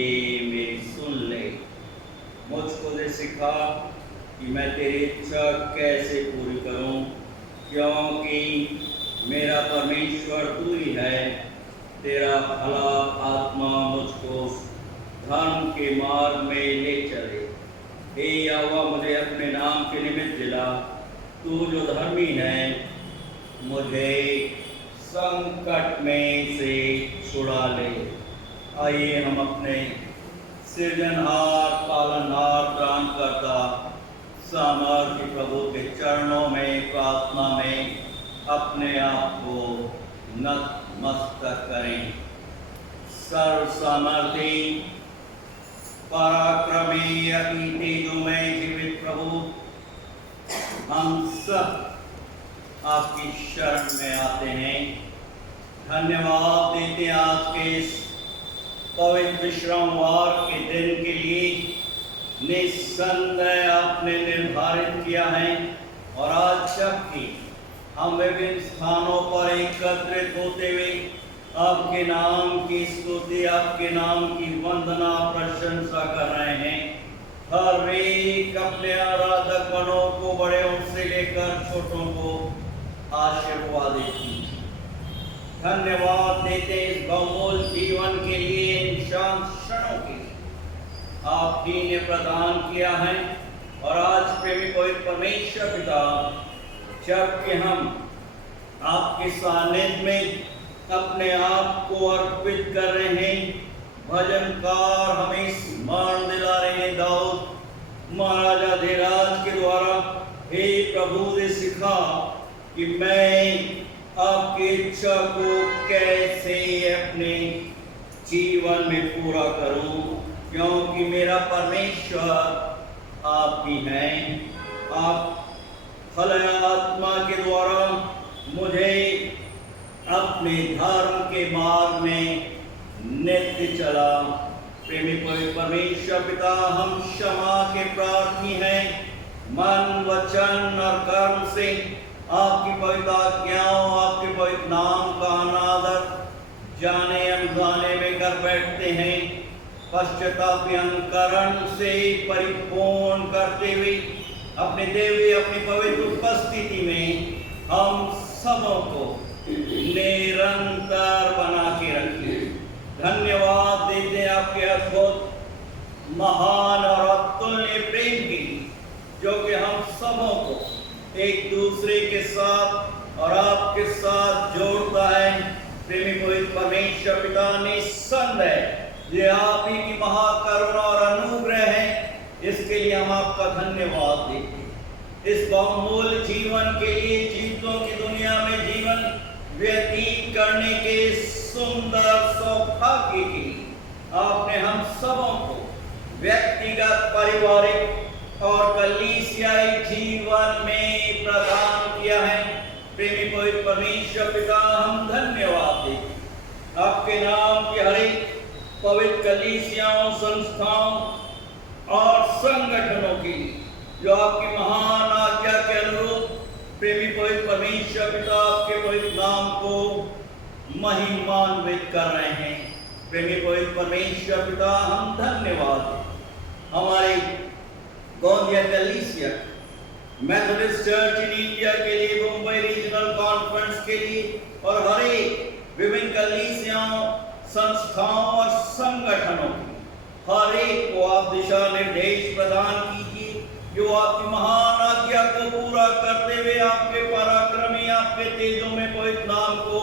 मेरी सुन ले। मुझको दे सिखा कि मैं तेरी इच्छा कैसे पूरी करूं, क्योंकि मेरा परमेश्वर तू ही है। तेरा भला आत्मा मुझको धर्म के मार्ग में ले चले। हे यहोवा, मुझे अपने नाम के निमित्त दिला। तू जो धर्मी है, मुझे संकट में से छुड़ा ले। आइए हम अपने सृजनहार, पालनहार, त्राणकर्ता, सामर्थ्य प्रभु के चरणों में प्रार्थना में अपने आप को नतमस्तक करें। सर्व सामर्थ्य, पराक्रमी, अति तेजोमय जीवित प्रभु, हम सब आपकी शरण में आते हैं। धन्यवाद देते हैं आज के इस पवित्र विश्रामवार के दिन के लिए। निस्संदेह आपने निर्धारित किया है, और आज जबकि हम विभिन्न स्थानों पर एकत्रित होते हुए आपके नाम की स्तुति, आपके नाम की वंदना, प्रशंसा कर रहे हैं, हर एक अपने आराधक मनों को, बड़ों से लेकर छोटों को आशीर्वाद कीजिए। धन्यवाद देते इस बहुमूल्य जीवन के लिए, इन शांत क्षणों के लिए आप ही ने प्रदान किया है। और आज प्रेमी पवित्र परमेश्वर पिता, जबकि हम आपके सानिध्य में अपने आप को अर्पित कर रहे हैं, भजनकार हमें स्मरण दिला रहे हैं दाऊद महाराजा धीराज के द्वारा, हे प्रभु ने सिखा कि मैं आपकी इच्छा को कैसे अपने जीवन में पूरा करूं, क्योंकि मेरा परमेश्वर आप ही हैं। आप फल आत्मा के द्वारा मुझे अपने धर्म के मार्ग में नित्य चला। प्रेमी पवित्र परमेश्वर पिता, हम क्षमा के प्रार्थी हैं। मन, वचन और कर्म से आपकी पवित्र आज्ञाओं, आपके पवित्र नाम का अनादर जाने अनजाने में कर बैठते हैं। पश्चाताप अनुकरण से परिपूर्ण करते हुए अपने देवी, अपनी पवित्र उपस्थिति में हम सबों को निरंतर बना के रखिए। धन्यवाद देते हैं आपके अद्भुत, महान और अतुल्य प्रेम की, जो कि हम सबों को एक दूसरे के साथ और आपके साथ जोड़ता है। प्रेमी पवित्र परमेश्वर पिता, निस्संदेह ये आप ही की महाकरुणा और अनुग्रह है। इसके लिए हम आपका धन्यवाद देते हैं। इस बहुमूल्य जीवन के लिए, जीवों की दुनिया में जीवन व्यतीत करने के सुंदर सौभाग्य के लिए आपने हम सबों को व्यक्तिगत, पारिवारिक और कलीसियाई जीवन में प्रदान किया है। प्रेमी पवित्र परमेश्वर पिता, हम धन्यवाद देते हैं आपके नाम के हरेक पवित्र कलीसियाओं, संस्थाओं और संगठनों के लिए, जो आपकी महान आज्ञा के अनुरूप प्रेमी पवित्र परमेश्वर पिता आपके पवित्र नाम को महिमान्वित कर रहे हैं। प्रेमी पवित्र परमेश्वर पिता, हम धन्यवाद हमारे गोंदिया कलीसिया, मेथोडिस्ट चर्च इन इंडिया के लिए, मुंबई रीजनल कॉन्फ्रेंस के लिए और हर एक विभिन्न कलीसियाओं, संस्थाओं और संगठनों की हर एक को आप दिशा निर्देश प्रदान कीजिए, जो आपकी महान आज्ञा को पूरा करते हुए आपके पराक्रमी, आपके तेजों में पवित्र नाम को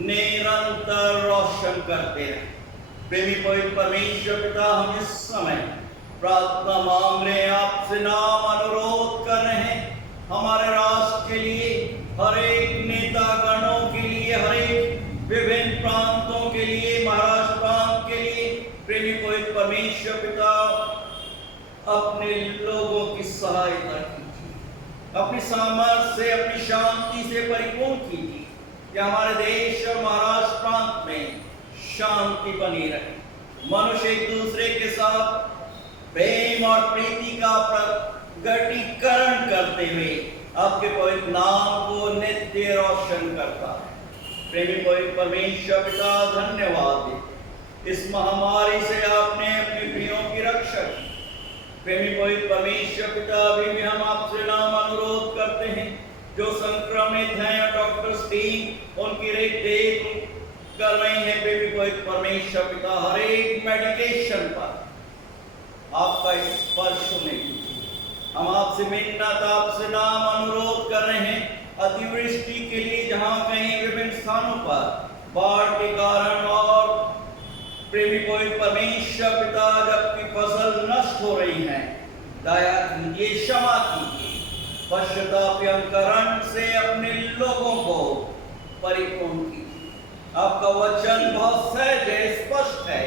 निरंतर रोशन करते हैं। प्रेमी पवित्र परमेश्वर पिता, हम इस समय प्रार्थना मांग रहे हैं, आपसे नाम अनुरोध कर रहे हैं, हमारे राष्ट्र के लिए, हर एक नेता गणों के लिए, हर एक विभिन्न प्रांतों के लिए, महाराष्ट्र प्रांत के लिए। प्रेमी पवित्र परमेश्वर पिता, अपने लोगों की सहायता कीजिए, अपनी सामर्थ्य से, अपनी शांति से परिपूर्ण कीजिए, कि हमारे देश और महाराष्ट्र प्रांत में शांति बनी रहे। मनुष्य एक दूसरे के साथ प्रेम और प्रीति का प्रगटीकरण करते हुए आपके पवित्र नाम को नित्य रोशन करता है। प्रेमी पवित्र परमेश्वर पिता, धन्यवाद दे। इस महामारी से आपने प्रेमी पवित्र परमेश्वर पिता, अभी भी हम आपसे नाम अनुरोध करते हैं, जो संक्रमित हैं डॉक्टर स्टीव उनकी देख कर रहे हैं। प्रेमी पवित्र परमेश्वर पिता, हर एक मेडिकेशन पर आपका स्पर्श होने हम आपसे मिन्नत, आपसे नाम अनुरोध कर रहे हैं। अतिवृष्टि के लिए जहां कहीं विभिन्न स्थानों पर बाढ़ के कारण और प्रेमी पवित्र परमेश्वर पिता, जबकि फसल नष्ट हो रही है, दया कीजिए, क्षमा कीजिए, पश्चातापकरण से अपने लोगों को परिपूर्ण कीजिए। आपका वचन बहुत सहज है, स्पष्ट है।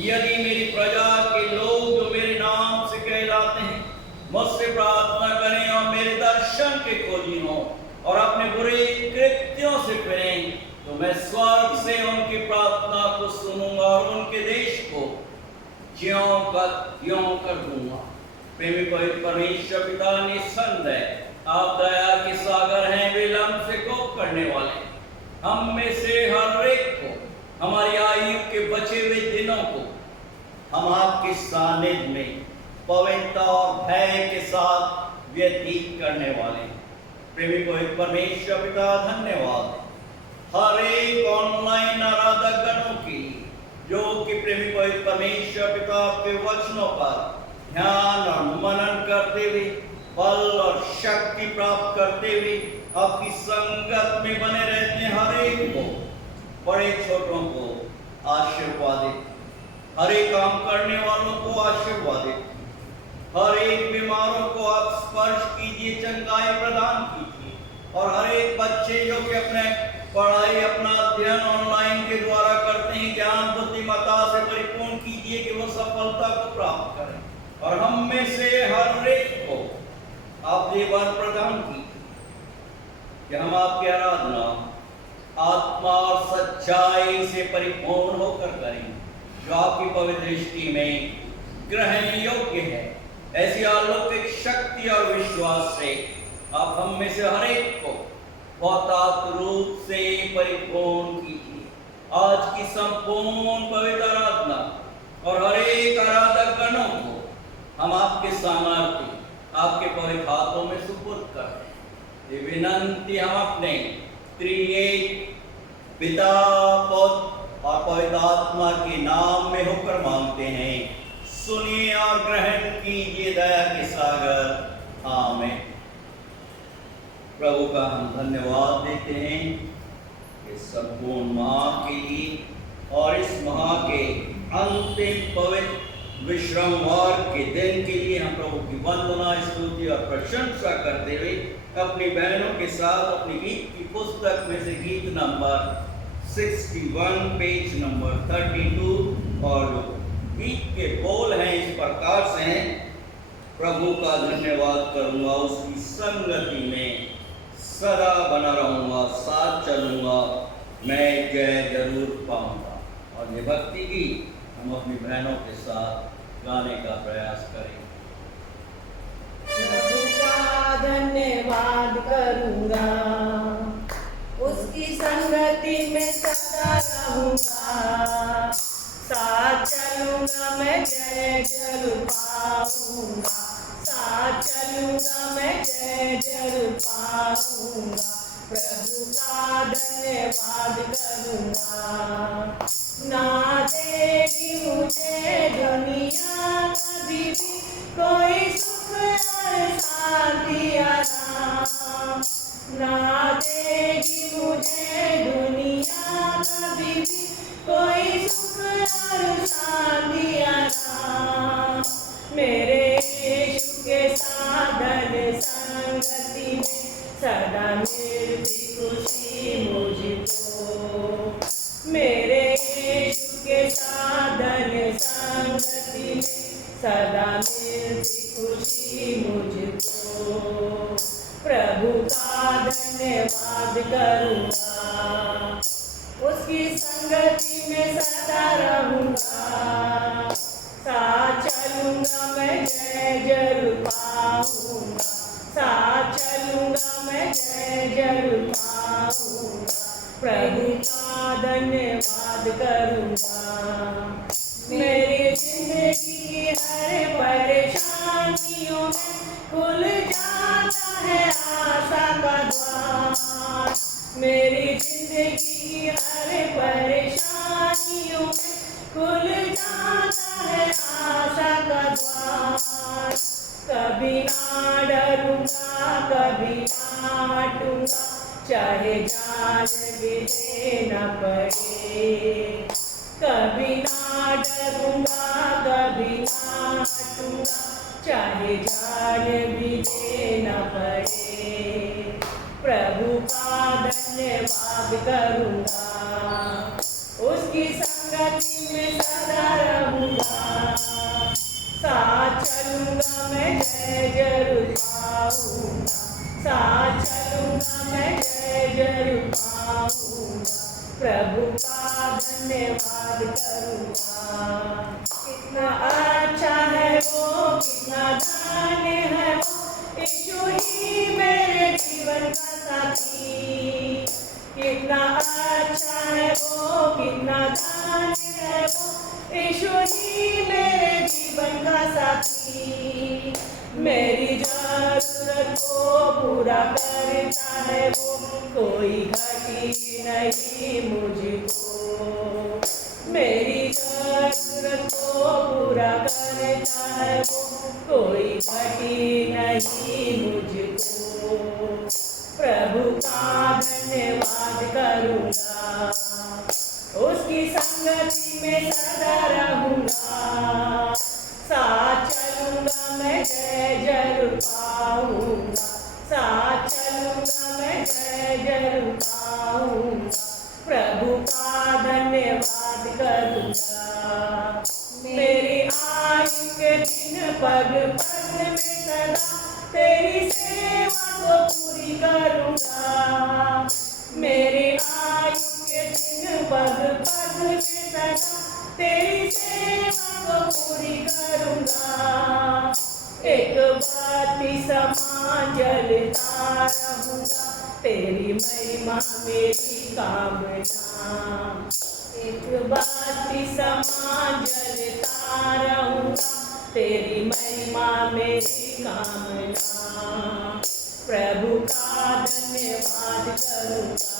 यदि मेरी प्रजा के लोग जो मेरे नाम से कहलाते हैं मुझसे प्रार्थना करें और मेरे दर्शन के खोजी हों और अपने बुरे कृत्यों से फिरें, तो मैं स्वर्ग से उनकी प्रार्थना को सुनूंगा और उनके देश को ज्यों का त्यों कर दूंगा। प्रेमी पवित्र परमेश्वर पिता, निसंदेह आप दया के सागर हैं, विलंब से कोप करने वाले। हम में से हर एक को, हमारी आयु के बचे हुए दिनों को हम आपके सानिध्य में पवित्रता और भय के साथ व्यतीत करने वाले। प्रेमी पवित्र परमेश्वर पिता, धन्यवाद हर एक ऑनलाइन आराधक गणों की, जो कि प्रेमी पवित्र परमेश्वर पिता आपके वचनों पर ध्यान और मनन करते हुए बल और शक्ति प्राप्त करते हुए आपकी संगत में बने रहते हैं। हर एक को, बड़े छोटों को आशीर्वादित, हर एक काम करने वालों को आशीर्वादित, हर एक बीमारों को आप स्पर्श कीजिए, चंगाई प्रदान कीजिए, और हर एक बच्चे जो कि अपने पढ़ाई, अपना अध्ययन ऑनलाइन के द्वारा करते हैं, ज्ञान बुद्धिमत्ता से परिपूर्ण कीजिए कि वो सफलता को प्राप्त करें। और हम में से हर एक को आप ये बात प्रदान कीजिए कि हम आपकी आराधना आत्मा और सच्चाई से परिपूर्ण होकर करें, जो आपकी पवित्र दृष्टि में ग्रहण योग्य है। ऐसी अलौकिक शक्ति और विश्वास से आप हम में से हर एक को बहुत रूप से परिपूर्ण कीजिए। आज की संपूर्ण पवित्र आराधना और हर एक आराधक गणों को हम आपके सामर्थ्य, आपके पवित्र हाथों में सुपुर्द करते हैं। ये विनंती हम अपने त्रिएक पिता, पुत्र और पवित्र आत्मा के नाम में होकर मांगते हैं। सुनिए और ग्रहण कीजिए दया के सागर। आमीन। प्रभु का हम धन्यवाद देते हैं इस संपूर्ण माह के लिए और इस माह के अंतिम पवित्र विश्रामवार के दिन के लिए। हम प्रभु की वंदना, स्तुति और प्रशंसा करते हुए अपनी बहनों के साथ अपनी गीत की पुस्तक में से गीत नंबर 61 पेज नंबर 32 और गीत के बोल हैं इस प्रकार से हैं। प्रभु का धन्यवाद करूंगा, उसकी संगति में सदा बना रहूंगा, साथ चलूंगा, मैं जय जरूर पाऊंगा। और ये भक्ति गीत हम अपनी बहनों के साथ गाने का प्रयास करें। प्रभु का धन्यवाद करूंगा, उसकी संगति में सदा रहूंगा, साथ चलूंगा मैं जय जरूर पाऊंगा, साथ चलूंगा मैं जय जरूर पाऊंगा। प्रभु का धन्यवाद करूंगा, ना देगी मुझे दुनिया कभी भी कोई सुख और शांति आराम, ना देगी मुझे दुनिया कभी भी कोई सुख और शांति आराम। मेरे यीशु के साधन संगति में सदा मिलती खुशी मुझको, मेरे यीशु के साधन संगति में सदा मिलती खुशी मुझको। प्रभु का धन्यवाद करूंगा, उसकी संगति में सदा रहूंगा, साथ चलूंगा मैं जय जरूर पाऊंगा, साथ चलूंगा मैं जय जरूर पाऊंगा। प्रभु का धन्यवाद करूंगा, मेरी जिंदगी की हर परेशानी परेशानियों में खुल जाता है आशा का द्वार। मेरी जिंदगी हर परेशानियों में खुल जाता है आशा का द्वार। कभी ना डरूंगा, कभी ना हटूंगा, चाहे जान भी देना पड़े। कभी ना डरूंगा, कभी ना हटूंगा, चाहे जान भी देना पड़े। प्रभु का धन्यवाद करूंगा, उसकी संगति में सदा रहूंगा। साथ चलूंगा मैं, जय जरूर पाऊंगा। साथ चलूंगा मैं, जय जरूर पाऊंगा। प्रभु का धन्यवाद करूंगा। कितना अच्छा है वो, कितना धन्य है वो, यीशु ही मेरे जीवन का साथी। कितना अच्छा है वो, कितना धन्य है वो, यीशु ही मेरे जीवन का साथी। मेरी जरूरत को पूरा करता है वो, कोई घटी नहीं मुझको। मेरी जरूरत को पूरा करता है वो, कोई घटी नहीं मुझको। प्रभु का धन्यवाद करूंगा, उसकी संगति में सदा रहूंगा। साथ चलूंगा मैं, जय जरूर पाऊंगा। साथ चलूंगा मैं, जय जरूर पाऊंगा। प्रभु का धन्यवाद करूंगा। मेरी आयु के दिन पग पग में सदा तेरी सेवा को पूरी करूंगा। मेरी आयु के दिन पग पग में सदा तेरी सेवा को पूरी करूंगा। एक बाती समान जलता रहूंगा, तेरी महिमा मेरी कामना। एक बाती समान जलता रहूंगा, तेरी महिमा मेरी कामना। प्रभु का धन्यवाद करूंगा,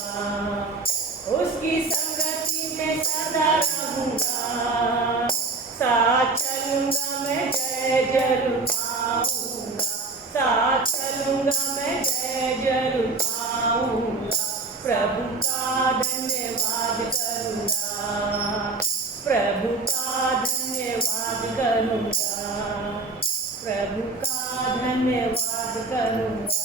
उसकी संगति में सदा रहूंगा। साथ चलूंगा मैं, जय जरूर पाऊंगा। साथ चलूंगा मैं, जय जरूर पाऊंगा। प्रभु का धन्यवाद करूंगा, प्रभु का धन्यवाद करूंगा, प्रभु का धन्यवाद करूंगा।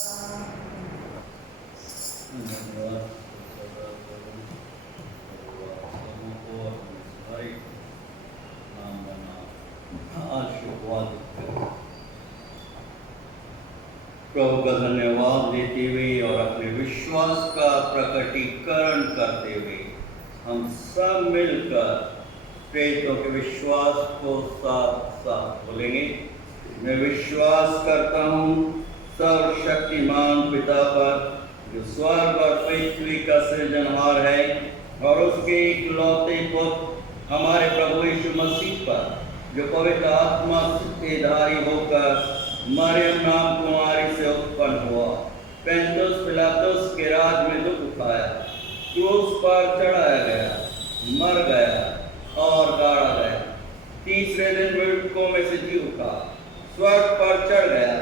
प्रभु का धन्यवाद देते हुए और अपने विश्वास का प्रकटीकरण करते हुए हम सब मिलकर प्रेरितों के विश्वास को साथ साथ बोलेंगे। मैं विश्वास करता हूँ सर्वशक्तिमान पिता पर, जो स्वर्ग और पृथ्वी का सृजनहार है, और उसके इकलौते पुत्र हमारे प्रभु यीशु मसीह पर, जो पवित्र आत्मा से धारी होकर मरियम नाम कुमारी से उत्पन्न हुआ, पेंतुस पिलातुस के राज में दुख उठाया, क्रूस पर चढ़ाया गया, मर गया और गाड़ा गया, तीसरे दिन मृतकों में से जी उठा, स्वर्ग पर चढ़ गया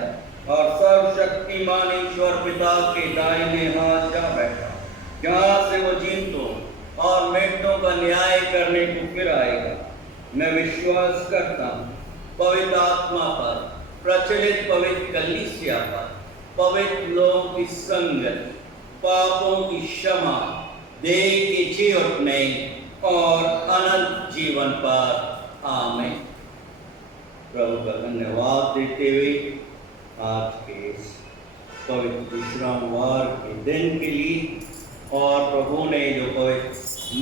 और सर्वशक्तिमान ईश्वर पिता के दाहिने हाथ जा बैठा, जहाँ से वो जीवतों और मृतों का न्याय करने को फिर आएगा। मैं विश्वास करता हूँ पवित्र आत्मा पर, प्रचलित पवित्र कलीसिया पर, पवित्र लोगों की संगत, पापों की क्षमा, देह के जी उठने और अनंत जीवन पर। आमीन। प्रभु का धन्यवाद देते हुए आज के पवित्र विश्रामवार के दिन के लिए, और प्रभु ने जो पवित्र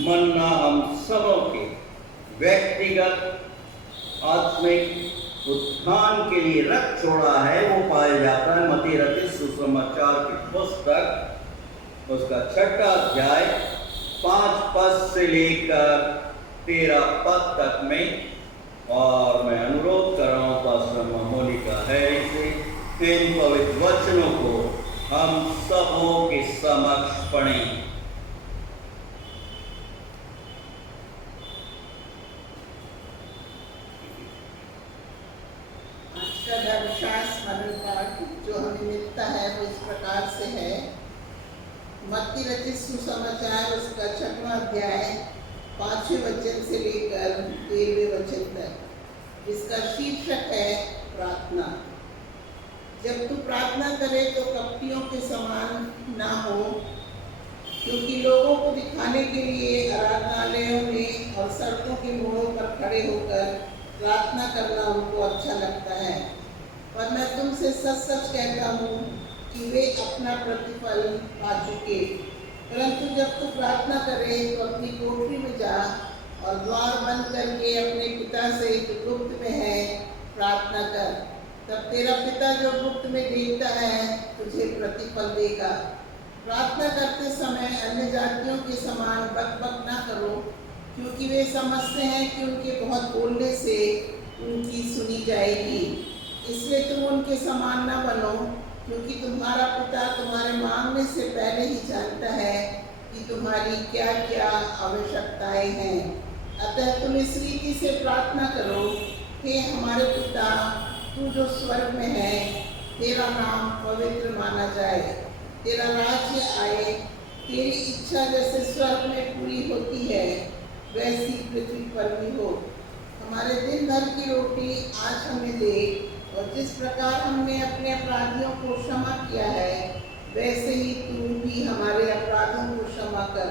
मन्ना हम सबों के व्यक्तिगत आत्मिक उत्थान के लिए रख छोड़ा है, वो पाया जाता है मत्ती रचित सुसमाचार की पुस्तक, उसका 6वां अध्याय 5 पद से लेकर 13 पद तक में। और मैं अनुरोध कर रहा हूँ पास्टर मोनिका हैरी से इन पवित्र वचनों को हम सबों के समक्ष पढ़ें। आज का धर्मशास्त्र स्मरण पाठ जो हमें मिलता है वो इस प्रकार से है। मत्ती रचित सुसमाचार उसका 6वां अध्याय 5वें वचन से लेकर 13वें वचन तक। इसका शीर्षक है प्रार्थना। जब तू प्रार्थना करे तो कपटियों के समान ना हो, क्योंकि लोगों को दिखाने के लिए आराधनालयों में और सड़कों के मोड़ों पर खड़े होकर प्रार्थना करना उनको अच्छा लगता है। पर मैं तुमसे सच सच कहता हूँ कि वे अपना प्रतिफल पा चुके। परंतु जब तू प्रार्थना करे तो अपनी कोठरी में जा और द्वार बंद करके अपने पिता से जो गुप्त में है प्रार्थना कर। तब तेरा पिता जो गुप्त में देखता है तुझे प्रतिफल देगा। प्रार्थना करते समय अन्य जातियों के समान बकबक ना करो, क्योंकि वे समझते हैं कि उनके बहुत बोलने से उनकी सुनी जाएगी। इसलिए तुम उनके समान न बनो, क्योंकि तुम्हारा पिता तुम्हारे मांगने से पहले ही जानता है कि तुम्हारी क्या क्या आवश्यकताएं हैं। अतः तुम इस रीति से प्रार्थना करो, हे हमारे पिता, तू जो स्वर्ग में है, तेरा नाम पवित्र माना जाए, तेरा राज्य आए, तेरी इच्छा जैसे स्वर्ग में पूरी होती है वैसी पृथ्वी पर भी हो। हमारे दिन भर की रोटी आज हमें दे, और जिस प्रकार हमने अपने अपराधियों को क्षमा किया है वैसे ही तू भी हमारे अपराधों को क्षमा कर।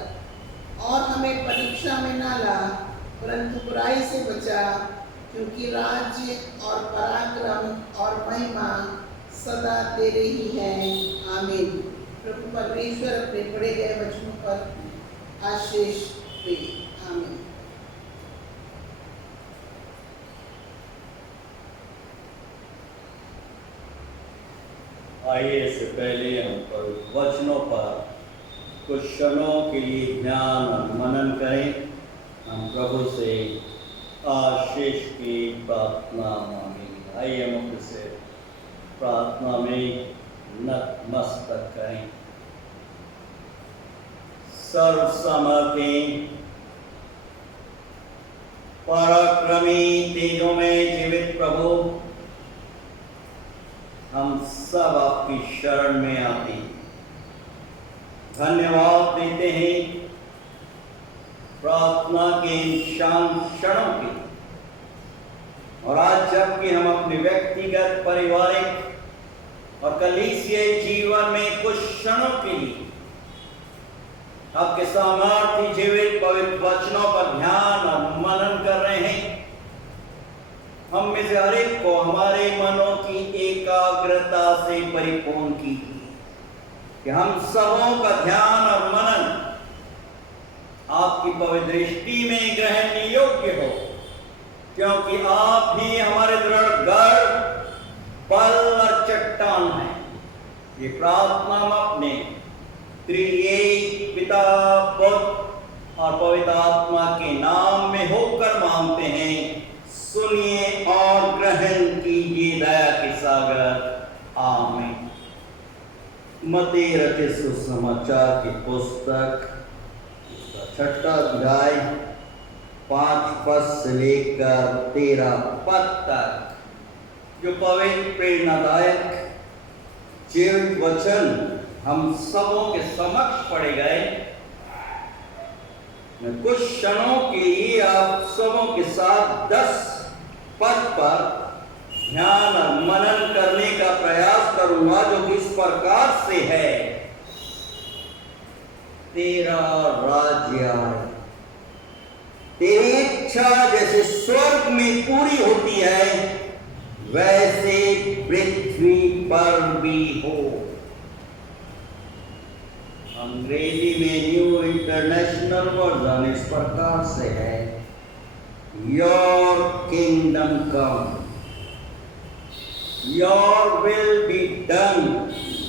और हमें परीक्षा में ना ला, परंतु बुराई से बचा, क्योंकि राज्य और पराक्रम और महिमा सदा तेरे ही हैं। आमीन। प्रभु परमेश्वर अपने पढ़े गए वचनों पर आशीष दे। आमीन। आइए इससे पहले हम पवित्र वचनों पर कुछ क्षणों के लिए ध्यान और मनन करें। हम प्रभु से आशीष की प्रार्थना मांगेंगे। आइए हम मुख्य से प्रार्थना में नतमस्तक करें। सर्वसमर्थी पराक्रमी तेजों में जीवित प्रभु, हम सब आपकी शरण में आते हैं, धन्यवाद देते हैं प्रार्थना के इन शांत क्षणों के। और आज जबकि हम अपने व्यक्तिगत, पारिवारिक और कलीसियाई जीवन में कुछ क्षणों के लिए आपके सामर्थ्य जीवित पवित्र वचनों पर ध्यान और मनन कर रहे हैं, हम में से हर एक को हमारे मनों की एकाग्रता से परिपूर्ण कीजिए, कि हम सबों का ध्यान और मनन आपकी पवित्र दृष्टि में ग्रहण योग्य हो, क्योंकि आप ही हमारे दृढ़ गढ़, पल और चट्टान हैं। ये प्रार्थना हम अपने त्रिएक पिता, पुत्र और पवित्र आत्मा के नाम में होकर मांगते हैं। सुनिए और ग्रहण कीजिए दया के सागर। आमीन। मत्ती रचित सुसमाचार की पुस्तक 6वां अध्याय 5 पद से लेकर 13 पद तक जो पवित्र प्रेरणादायक जीवित वचन हम सबों के समक्ष पढ़े गए। मैं कुछ क्षणों के लिए आप सबों के साथ 10 पद पर ध्यान और मनन करने का प्रयास करूंगा, जो कि इस प्रकार से है। तेरा राज्य आए, तेरी इच्छा जैसे स्वर्ग में पूरी होती है वैसे पृथ्वी पर भी हो। अंग्रेजी में न्यू इंटरनेशनल वर्जन इस प्रकार से है, your kingdom come, your will be done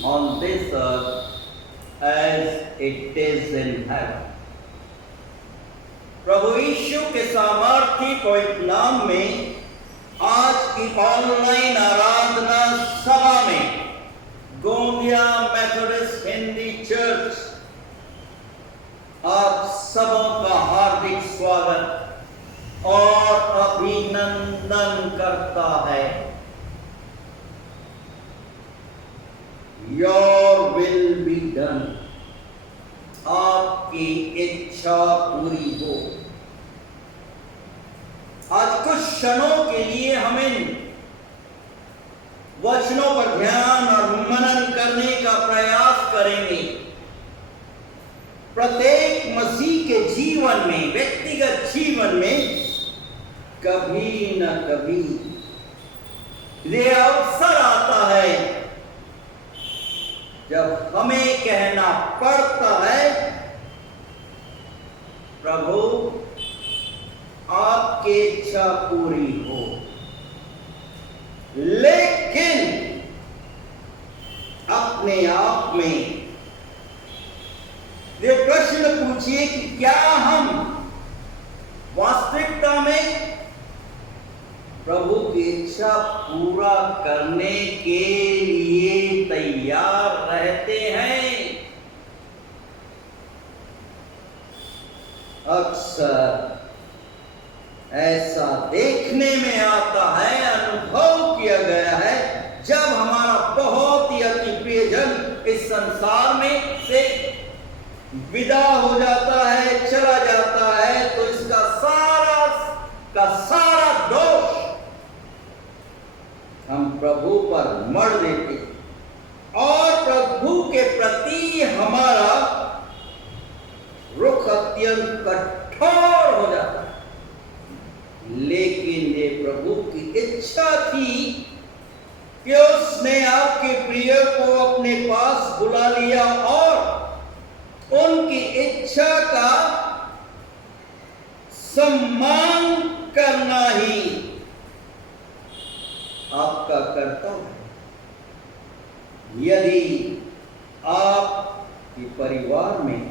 on this earth as it is in heaven. प्रभु यीशु के सामर्थ्य पवित्र नाम में आज की ऑनलाइन आराधना सभा में सबों का हार्दिक स्वागत और अभिनंदन करता है। Your will be done, आपकी इच्छा पूरी हो। आज कुछ क्षणों के लिए हम इन वचनों पर ध्यान और मनन करने का प्रयास करेंगे। प्रत्येक मसीह के जीवन में, व्यक्तिगत जीवन में कभी न कभी ये अवसर आता है जब हमें कहना पड़ता है, प्रभु आपकी इच्छा पूरी हो। लेकिन अपने आप में ये प्रश्न पूछिए कि क्या हम वास्तविकता में प्रभु की इच्छा पूरा करने के लिए तैयार रहते हैं? अक्सर ऐसा देखने में आता है, अनुभव किया गया है, जब हमारा बहुत ही अति प्रियजन इस संसार में से विदा हो जाता है, चला जाता है, तो इसका सारा दोष हम प्रभु पर मढ़ देते और प्रभु के प्रति हमारा रुख अत्यंत कठोर हो जाता है। लेकिन ये प्रभु की इच्छा थी कि उसने आपके प्रिय को अपने पास बुला लिया और उनकी इच्छा का सम्मान करना ही आपका कर्तव्य है। यदि आपके परिवार में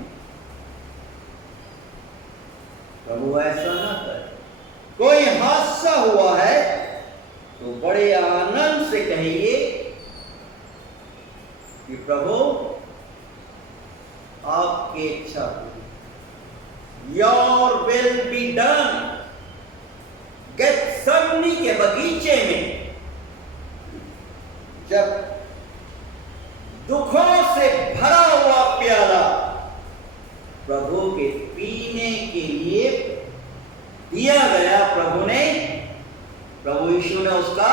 प्रभु ऐसा ना करे, कोई हादसा हुआ है, तो बड़े आनंद से कहिए कि प्रभु आपकी इच्छा पूरी, Your will be done। Gethsemane के बगीचे में जब दुखों से भरा हुआ प्याला प्रभु के पीने के लिए दिया गया, प्रभु यीशु ने उसका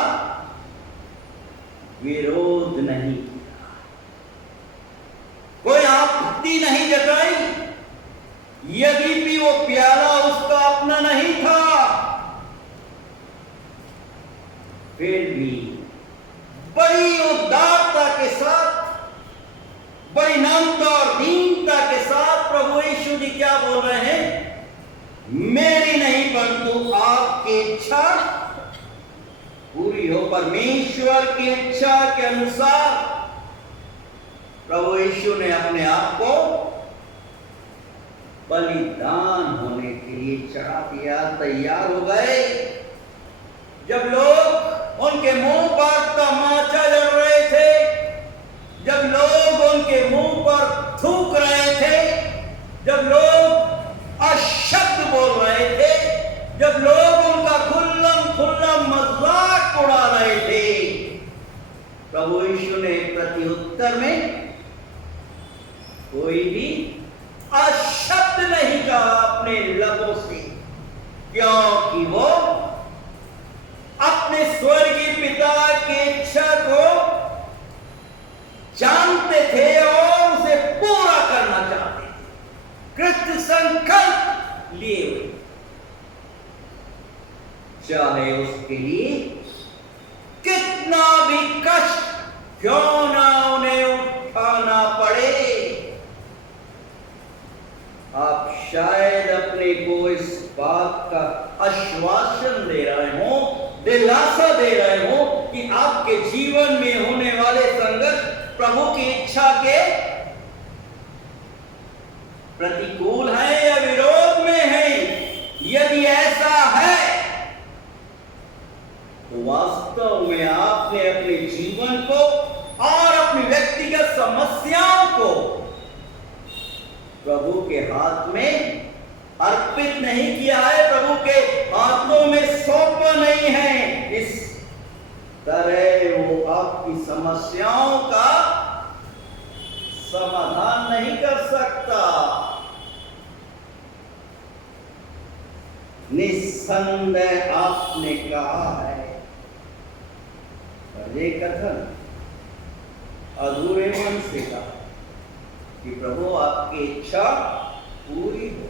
विरोध नहीं किया, कोई आपत्ति नहीं जताई। यदि भी वो प्याला उसका अपना नहीं था, फिर भी बड़ी उदारता के साथ, बड़ी नम्रता और दीनता के साथ प्रभु यीशु जी क्या बोल रहे हैं? मेरी नहीं परंतु आपकी इच्छा पूरी हो। परमेश्वर की इच्छा के अनुसार प्रभु यीशु ने अपने आप को बलिदान होने के लिए चढ़ा दिया, तैयार हो गए। जब लोग उनके मुंह पर तमाचा जड़ रहे थे, जब लोग उनके मुंह पर थूक रहे थे, जब लोग अशब्द बोल रहे थे, जब लोग उनका खुल्लम मजाक उड़ा रहे थे, प्रभु यीशु ने प्रत्युत्तर में कोई भी अशब्द नहीं कहा अपने लबों से, क्योंकि वो अपने स्वर्गीय पिता की इच्छा को जानते थे और उसे पूरा करना चाहते थे। कृत संकल्प लिए हुए, चाहे उसके लिए कितना भी कष्ट क्यों ना उन्हें उठाना पड़े। आप शायद अपने को इस बात का आश्वासन दे रहे हो, दिलासा दे रहे हो कि आपके जीवन में होने वाले संघर्ष प्रभु की इच्छा के प्रतिकूल है या विरोध में है। यदि ऐसा है तो वास्तव में आपने अपने जीवन को और अपनी व्यक्तिगत समस्याओं को प्रभु के हाथ में अर्पित नहीं किया है, प्रभु के हाथों में सौंपा नहीं है, इस तरह वो आपकी समस्याओं का समाधान नहीं कर सकता। निस्संदेह आपने कहा है, और ये कथन अधूरे मन से कहा कि प्रभु आपकी इच्छा पूरी हो।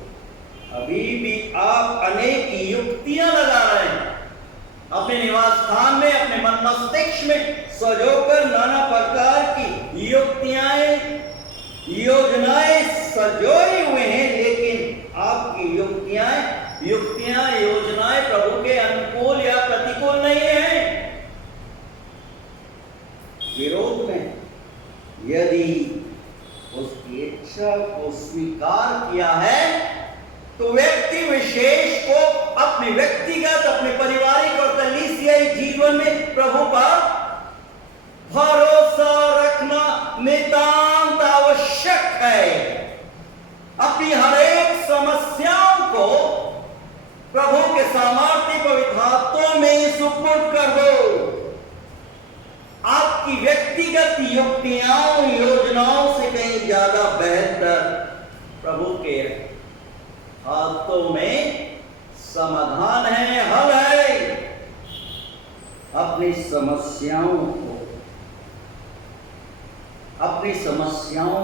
अभी भी आप अनेक युक्तियां लगा रहे हैं, अपने निवास स्थान में, अपने मन मस्तिष्क में सजोकर नाना प्रकार की योजनाएं सजोए हुए हैं, लेकिन आपकी युक्तियां योजनाएं प्रभु के अनुकूल या प्रतिकूल नहीं है, विरोध में। यदि उसकी इच्छा को स्वीकार किया है तो व्यक्ति विशेष को अपने व्यक्तिगत, अपने पारिवारिक और कलीसियाई जीवन में प्रभु पर भरोसा रखना नितांत आवश्यक है। अपनी हर एक समस्याओं को प्रभु के सामर्थ्य पवित्र हाथों में सुपुर्द कर दो। आपकी व्यक्तिगत युक्तियां योजनाओं से कहीं ज्यादा बेहतर प्रभु के हाथों में समाधान है, हल है। अपनी समस्याओं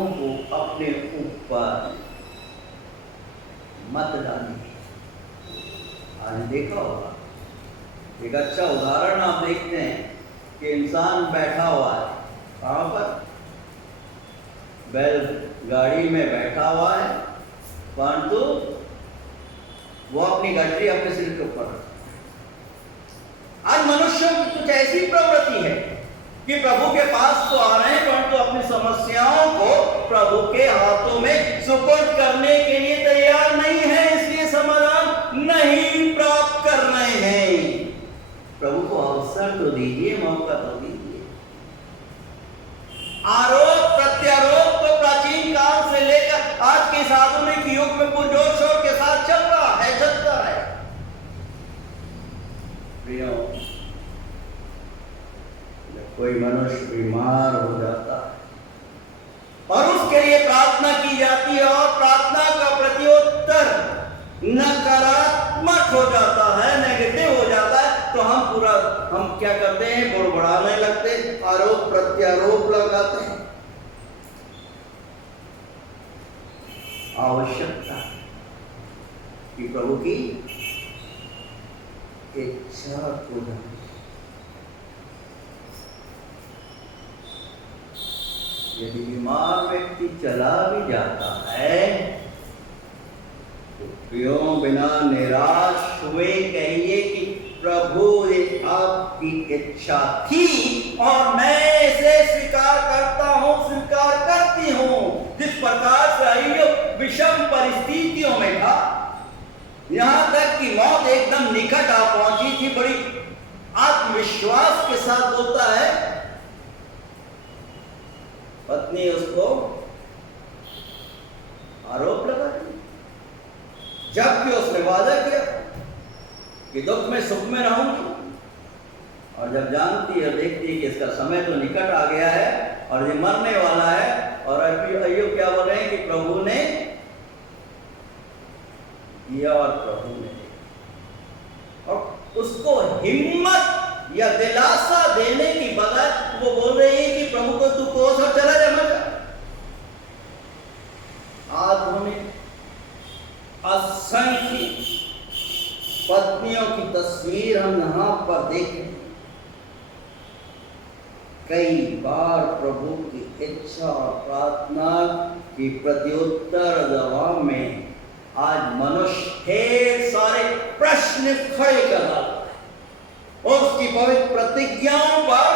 को अपने ऊपर मत डालिए। आपने देखा होगा, एक अच्छा उदाहरण आप देखते हैं कि इंसान बैठा हुआ है, कहाँ पर? बैलगाड़ी में बैठा हुआ है, परंतु वो अपनी गठरी अपने सिर के ऊपर। आज मनुष्यों की कुछ ऐसी प्रवृत्ति है कि प्रभु के पास तो आ रहे हैं, परंतु अपनी समस्याओं को प्रभु के हाथों में सुपुर्द करने के लिए तैयार नहीं है, इसलिए समाधान नहीं प्राप्त कर रहे हैं। प्रभु को अवसर तो दीजिए, मौका तो दीजिए। आरोप प्रत्यारोप तो प्राचीन काल से लेकर आज के इस आधुनिक युग में पुरजोर शोर के साथ चलता है। जब कोई मनुष्य बीमार हो जाता है और उसके लिए प्रार्थना की जाती है और प्रार्थना का प्रत्युत्तर नकारात्मक हो जाता है, नेगेटिव हो जाता है, तो हम क्या करते हैं? बुड़बुड़ाने लगते, आरोप प्रत्यारोप लगाते हैं। आवश्यकता कि प्रभु की इच्छा को जाने। यदि बीमार व्यक्ति चला भी जाता है तो क्यों बिना निराश हुए कहिए कि प्रभु ये आपकी इच्छा थी और मैं इसे स्वीकार करती हूं। जिस प्रकार से अय्यूब विषम परिस्थितियों में था, यहां तक कि मौत एकदम निकट आ पहुंची थी, बड़ी आत्मविश्वास के साथ बोलता है, पत्नी उसको आरोप लगा दी, जबकि उसने वादा किया कि दुख में सुख में रहूंगी, और जब जानती है, देखती है कि इसका समय तो निकट आ गया है और ये मरने वाला है, और अय्यूब क्या बोल रहे हैं कि प्रभु ने किया और प्रभु ने, और उसको हिम्मत या दिलासा देने की बजाय वो बोल रहे हैं कि प्रभु को तू कोस और चला जा, मर जा। आधुनिक असंख्य पत्नियों की तस्वीर हम यहां पर देखें। कई बार प्रभु की इच्छा और प्रार्थना की प्रत्युत्तर जवाब में आज मनुष्य ढेर सारे प्रश्न खड़े कर रहा है और उसकी पवित्र प्रतिज्ञाओं पर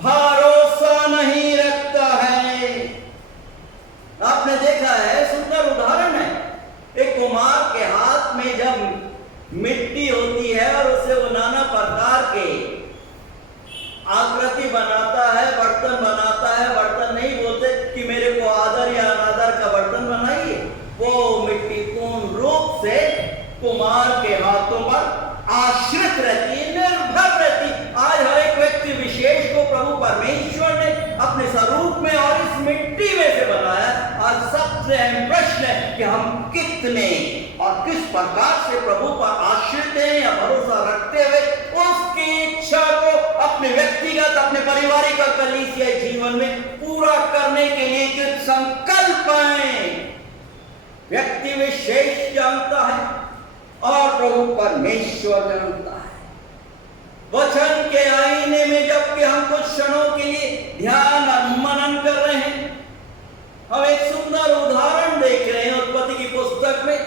भरोसा नहीं रखता है। आपने देखा है, सुंदर उदाहरण है, एक कुम्हार के हाथ में जब मिट्टी होती है और उसे वो नाना प्रकार के आकृति बनाता है, बर्तन बनाता है। बर्तन नहीं बोलते कि मेरे को आदर या अनादर का बर्तन बनाइए, वो मिट्टी पूर्ण रूप कितने और किस प्रकार से प्रभु पर आश्रित हैं या भरोसा रखते हुए उसकी इच्छा को अपने व्यक्तिगत, अपने पारिवारिक और कलीसियाई जीवन में पूरा करने के लिए कुछ संकल्प हैं व्यक्ति विशेष जानता है और प्रभु परमेश्वर जानता है। वचन के आईने में जबकि हम कुछ क्षणों के लिए ध्यान और मनन कर रहे हैं, हम एक सुंदर उदाहरण देख रहे हैं उत्पत्ति की पुस्तक में।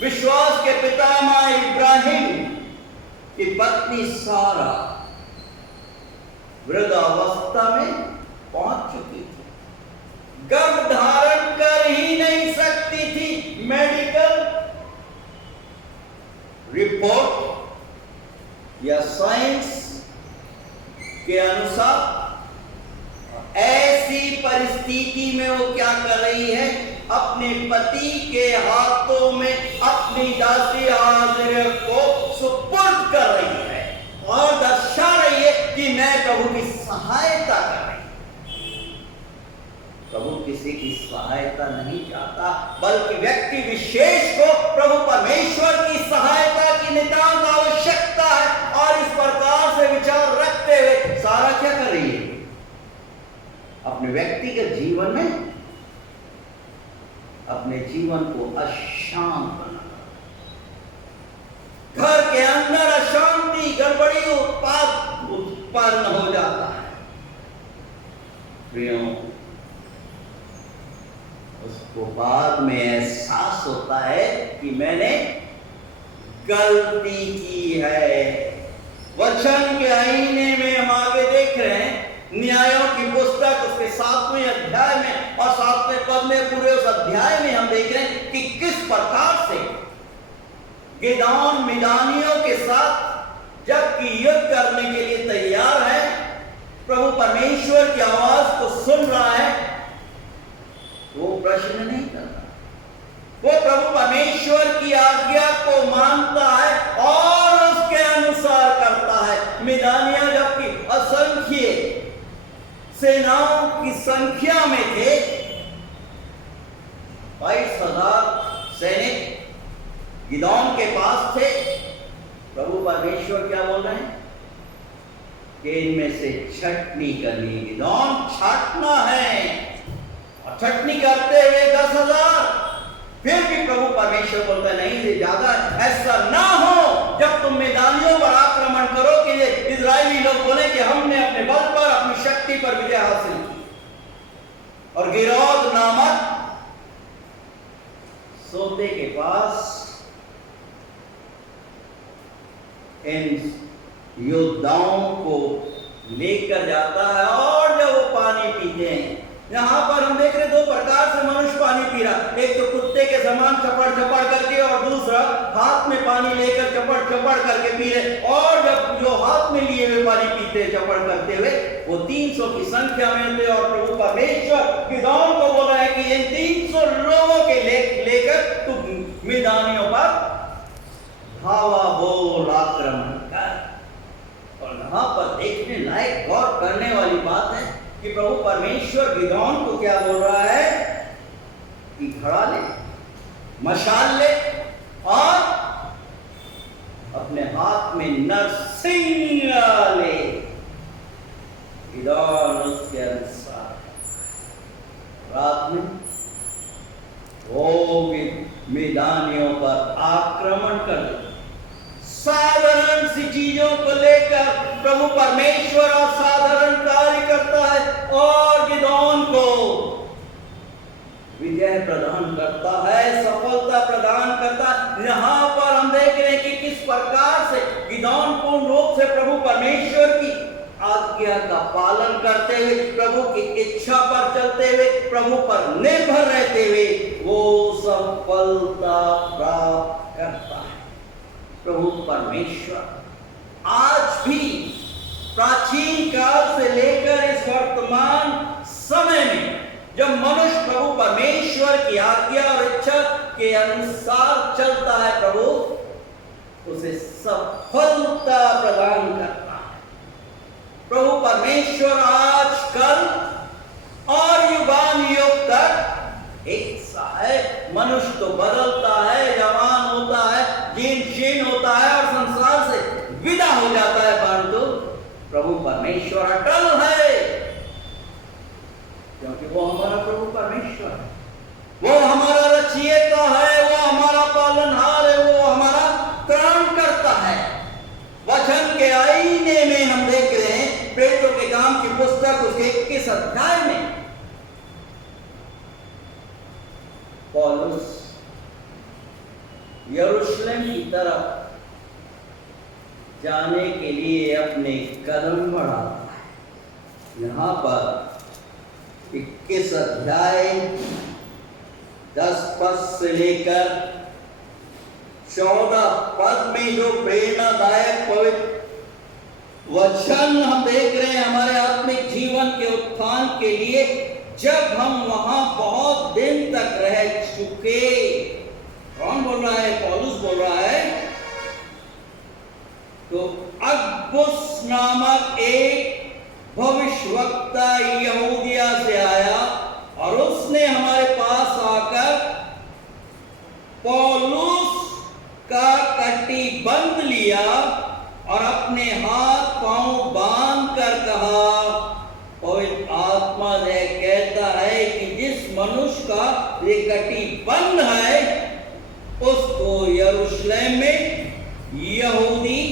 विश्वास के पितामह इब्राहिम की पत्नी सारा वृद्धावस्था में पहुंच चुकी थी, गर्भ धारण कर ही नहीं सकती थी। मेडिकल रिपोर्ट या साइंस के अनुसार ऐसी परिस्थिति में वो क्या कर रही है, अपने पति के हाथों में अपनी दासी हाजिर को सुपुर्द कर रही है और दर्शा रही है कि मैं प्रभु की सहायता कर रही हूं। प्रभु किसी की सहायता नहीं चाहता, बल्कि व्यक्ति विशेष को प्रभु परमेश्वर की सहायता की नितांत आवश्यकता है। और इस प्रकार से विचार रखते हुए सारा क्या कर रही है, अपने व्यक्तिगत जीवन में अपने जीवन को अशांत बना, घर के अंदर अशांति, गड़बड़ी, उत्पन्न हो जाता है। प्रियो, उसको बाद में एहसास होता है कि मैंने गलती की है। वचन के आईने में हम आगे देख रहे हैं, न्यायों की पुस्तक उसके 7वें अध्याय में और 7वें पद में पूरे उस अध्याय में हम देख रहे हैं कि किस प्रकार से गिदोन मिदानियों के साथ जबकि युद्ध करने के लिए तैयार है, प्रभु परमेश्वर की आवाज को सुन रहा है, वो प्रश्न नहीं करता, वो प्रभु परमेश्वर की आज्ञा को मानता है और उसके अनुसार करता है। मिदानिया जबकि असंख्य सेनाओं की संख्या में थे, 22,000 सैनिक गिदोन के पास थे। प्रभु परमेश्वर क्या बोल रहे हैं कि इनमें से छटनी करनी, गिदोन छाटना है। और छटनी करते हुए 10,000, फिर भी प्रभु परमेश्वर बोलता है नहीं, ये ज्यादा, ऐसा ना हो जब तुम मिदानियों पर आक्रमण करो कि ये इजरायली लोग बोले कि हमने अपने बल पर, अपनी शक्ति पर विजय हासिल की। और गिरोद नामक सोते के पास इन योद्धाओं को लेकर जाता है और जब वो पानी पीते हैं, यहां पर हम देख रहे 2 प्रकार से मनुष्य पानी पी रहा, एक तो कुत्ते के समान चपड़ चपड़ करके और दूसरा हाथ में पानी लेकर चपड़ चपड़ करके पी रहे। और जब जो हाथ में लिए हुए पानी पीते चपड़ करते हुए वो 300 की संख्या में थे। और प्रभु परमेश्वर गिदोन को बोला है कि इन 300 लोगों के लेकर तू मिदानियों पर धावा बोल, आक्रमण कर। और यहां पर देखने लायक, गौर करने वाली बात है कि प्रभु परमेश्वर गिदोन को क्या बोल रहा है कि घड़ा ले, मशाल ले और अपने हाथ में नरसिंह ले। गिदोन उसके अनुसार रात में वो मिदानियों पर आक्रमण कर दे। साधारण सी चीजों को लेकर प्रभु परमेश्वर असाधारण कार्य करता है और गिदोन को विजय प्रदान करता है, सफलता प्रदान करता है। यहाँ पर हम देख रहे हैं कि किस प्रकार से गिदोन पूर्ण रूप से प्रभु परमेश्वर की आज्ञा का पालन करते हुए, प्रभु की इच्छा पर चलते हुए, प्रभु पर निर्भर रहते हुए वो सफलता प्राप्त करता है। प्रभु परमेश्वर आज भी प्राचीन काल से लेकर इस वर्तमान समय में जब मनुष्य प्रभु परमेश्वर की आज्ञा और इच्छा के अनुसार चलता है, प्रभु उसे सफलता प्रदान करता है। प्रभु परमेश्वर आज, कल और युगान युग तक एक सा है। मनुष्य तो बदलता प्रभु परमेश्वर अटल है, क्योंकि वो हमारा प्रभु परमेश्वर है, वो हमारा रचयिता है, वो हमारा पालनहार है, वो हमारा त्राण करता है। वचन के आईने में हम देख रहे हैं प्रेरितों के काम की पुस्तक उसके 21 अध्याय में पौलुस यरूशलेम की तरफ जाने के लिए अपने कदम बढ़ाता है। यहां पर 21 अध्याय 10 पद से लेकर 14 पद में जो प्रेरणादायक पवित्र वचन हम देख रहे हैं हमारे आत्मिक जीवन के उत्थान के लिए, जब हम वहां बहुत दिन तक रह चुके। कौन बोल रहा है? पौलुस बोल रहा है। तो अगबुस नामक एक भविष्यवक्ता यहूदिया से आया और उसने हमारे पास आकर पौलुस का कटिबंध लिया और अपने हाथ पांव बांध कर कहा, पवित्र आत्मा ने कहता है कि जिस मनुष्य का ये कटिबंध है उसको यरूशलेम में यहूदी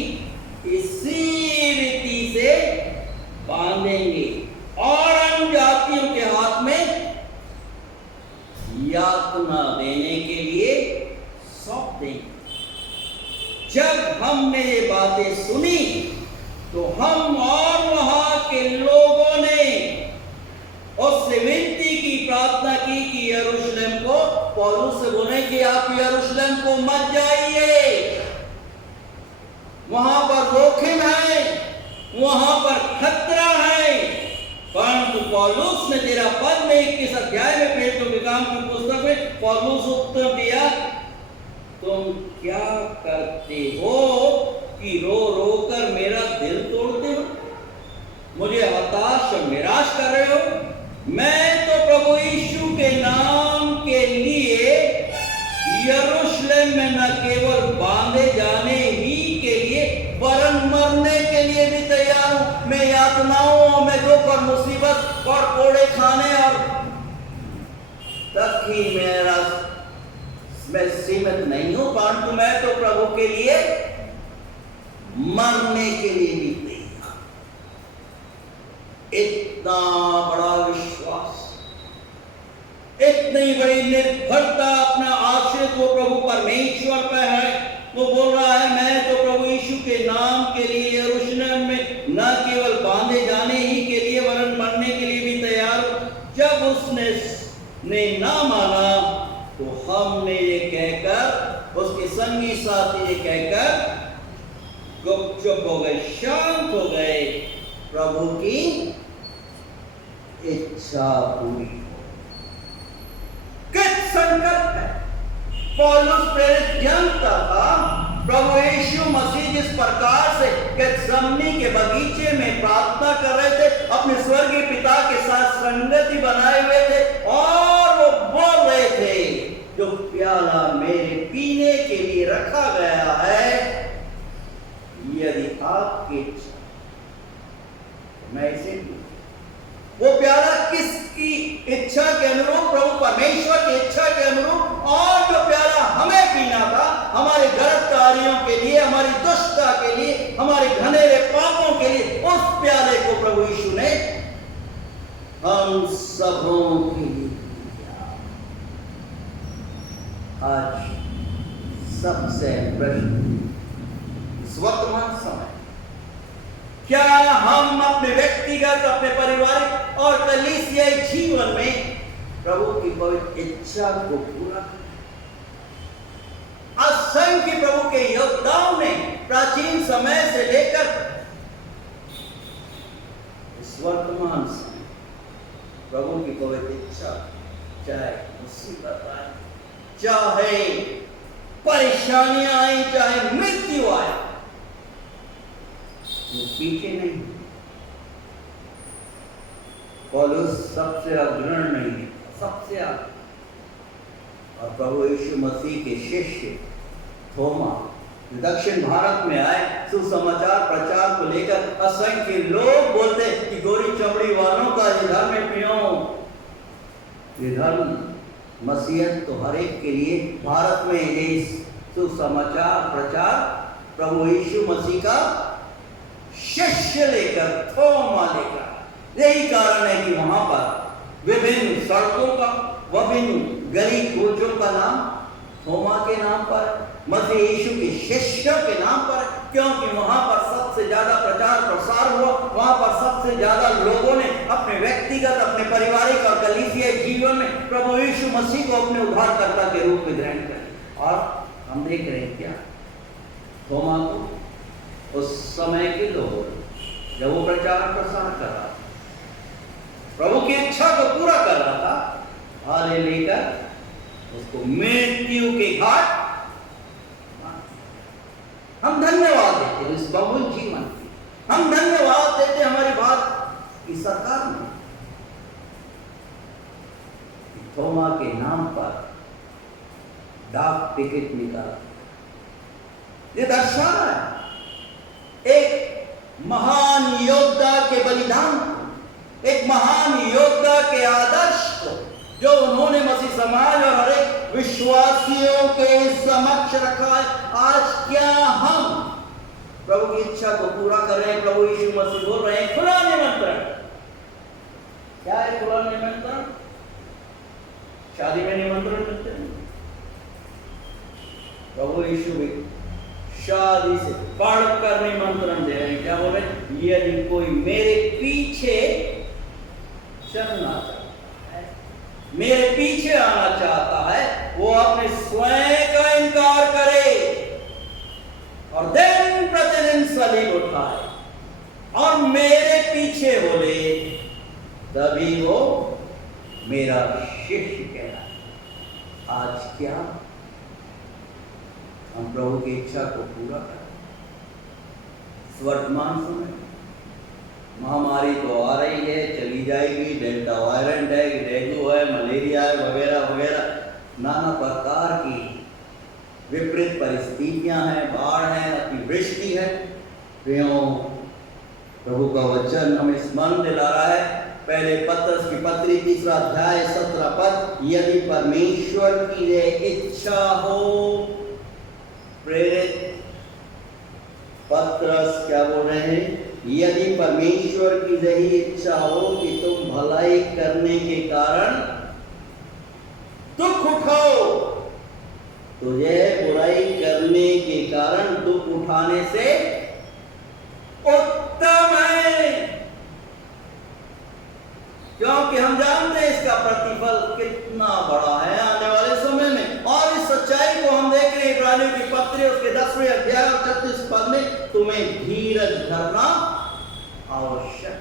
इसी रीति से बांधेंगे और अन्य जातियों के हाथ में यातना देने के लिए सौंप देंगे। जब हमने ये बातें सुनी तो हम और वहां के लोगों ने उससे विनती की, प्रार्थना की कि यरूशलेम को, पौलुस से बोले कि आप यरूशलेम को मत जाइए, वहां पर जोखिम है, वहां पर खतरा है। परंतु पौलुस ने 13 पद में 21 अध्याय में प्रेरितों के काम की पुस्तक में पौलुस उत्तर दिया, तुम क्या करते हो कि रो रो कर मेरा दिल तोड़ते हो, मुझे हताश और निराश कर रहे हो। मैं तो प्रभु यीशु के नाम के लिए यरूशलेम में न केवल बांधे जाने ही के लिए वरन मरने के लिए भी तैयार हूं। मैं यातनाओं में दुख और मुसीबत और कोड़े खाने और तक ही मैं सीमित नहीं हूं, परंतु मैं तो प्रभु के लिए मरने के लिए भी तैयार। इतना बड़ा विश्वास, इतनी बड़ी निर्भरता, अपना आश्रित वो प्रभु परमेश्वर पे है। वो बोल रहा है मैं तो प्रभु यीशु के नाम के लिए यरूशलेम में न केवल बांधे जाने ही के लिए वरन मरने के लिए भी तैयार हूं। जब उसने ना माना तो हमने ये कहकर, उसके संगी साथी ये कहकर गुपचुप हो गए, शांत हो गए, प्रभु की इच्छा पूरी हो। किस संकल्प है? पौलुस प्रेरित जानता था प्रभु यीशु मसीह जिस प्रकार से गेत्सेमनी के बगीचे में प्रार्थना कर रहे थे, अपने स्वर्गीय पिता के साथ संगति बनाए हुए थे और वो बोल रहे थे, जो प्याला मेरे पीने के लिए रखा गया है, यदि आपकी इच्छा मैं इसे पीऊं। वो प्याला किसकी इच्छा के अनुरूप? प्रभु परमेश्वर की इच्छा के अनुरूप। और जो प्याला हमें पीना था, हमारे गलत कार्यों के लिए, हमारी दुष्टता के लिए, हमारे घनेरे पापों के लिए, उस प्याले को प्रभु यीशु ने हम सबों के लिए दिया। आज सबसे प्रश्न इस वर्तमान समय, क्या हम अपने व्यक्तिगत, अपने पारिवारिक और कलीसियाई जीवन में प्रभु की पवित्र इच्छा को पूरा करें? असंख्य प्रभु के योद्धाओं ने प्राचीन समय से लेकर इस वर्तमान समय प्रभु की पवित्र इच्छा, चाहे मुसीबत आए, चाहे परेशानियां आई, चाहे मृत्यु आए, वो पीछे नहीं। पौलुस सबसे अग्रणी नहीं, सबसे आगे। और प्रभु यीशु मसीह के शिष्य थोमा दक्षिण भारत में आए सुसमाचार प्रचार को लेकर असंख्य लोग बोलते कि गोरी चमड़ी वालों का ये धर्म है क्यों? ये धर्म मसीहत तो हर एक के लिए भारत में ये सुसमाचार प्रचार प्रभु यीशु मसीह का शिष्य लेकर थोमा लेकर। यही कारण है कि वहां पर विभिन्न सड़कों का विभिन्न गली कूचों का नाम थोमा के नाम पर, मसीह यीशु के शिष्यों के नाम पर, क्योंकि वहां पर सबसे ज्यादा प्रचार प्रसार हुआ। वहां पर सबसे ज्यादा लोगों ने अपने व्यक्तिगत अपने पारिवारिक और कलीसियाई जीवन में प्रभु यीशु मसीह को अपने उद्धारकर्ता के रूप में ग्रहण किया। और हम देख रहे हैं क्या थोमा को उस समय के लोग जब वो प्रचार प्रसार कर रहा था, प्रभु की इच्छा को पूरा कर रहा था, हाले लेकर उसको मृत्यु के घाट। हम धन्यवाद देते इस बहुल जीवन की, हम धन्यवाद देते हमारी बात की सरकार में थोमा के नाम पर डाक टिकट निकाला। ये दर्शा है एक महान योद्धा के बलिदान को, एक महान योद्धा के आदर्श को, जो उन्होंने मसीह समाज और हर एक विश्वासियों के समक्ष रखा है। आज क्या हम प्रभु की इच्छा को पूरा कर रहे हैं? प्रभु यीशु मसीह बोल रहे हैं खुला निमंत्रण। क्या है खुला निमंत्रण? शादी में निमंत्रण मिलते हैं, प्रभु यीशु भी शादी से बढ़कर निमंत्रण दे रहे हैं। क्या बोल रहे हैं? यदि कोई मेरे पीछे चलना चाहता है, मेरे पीछे आना चाहता है, वो अपने स्वयं का इनकार करे और दिन प्रतिदिन सलीब उठाए और मेरे पीछे बोले, तभी वो मेरा शिष्य कहलाए। आज क्या हम प्रभु की इच्छा को पूरा करें? वर्तमान समय महामारी तो आ रही है, चली जाएगी, डेल्टा वायरेंट है, डेंगू है, मलेरिया है, वगैरह वगैरह नाना प्रकार की विपरीत परिस्थितियां हैं, बाढ़ है, अतिवृष्टि है। प्रभु का वचन हमें स्मरण दिला रहा है। पहले पत्रस की पत्री 3 अध्याय 17 पद, यदि परमेश्वर की ये इच्छा हो, प्रेरित पत्रस क्या बोल रहे हैं? यदि परमेश्वर की यही इच्छा हो कि तुम भलाई करने के कारण दुख उठाओ, तो यह बुराई करने के कारण दुख उठाने से उत्तम है, क्योंकि हम जानते हैं इसका प्रतिफल कितना बड़ा है आने वाले समय में। और इस सच्चाई को हम देख रहे हैं इब्रानियों की पत्री उसके 10वें अध्याय और 36 पद में, तुम्हें धीरज धरना आवश्यक है।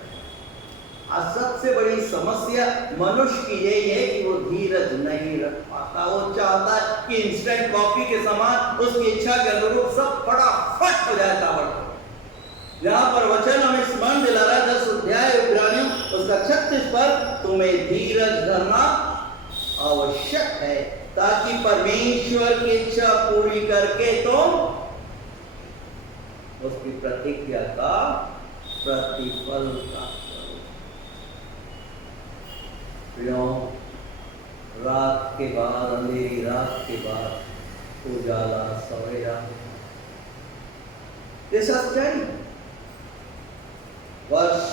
आज सबसे बड़ी समस्या मनुष्य की यही है कि वो धीरज नहीं रख पाता। वो चाहता है कि इंस्टेंट कॉफी के समान उसकी इच्छा के अनुरूप सब फटाफट हो जाए ताबड़तोड़। यहाँ पर वचन हमें स्मरण दिला रहा है 10 अध्याय इब्रानियों उसका 36 पद, तुम्हें धीरज धरना आवश्यक है ताकि परमेश्वर की इच्छा पूरी करके तुम उसकी प्रतिज्ञा का प्रतिफल प्राप्त करो। रात के बाद, अंधेरी रात के बाद उजाला सवेरा, ये सच्चाई। वर्ष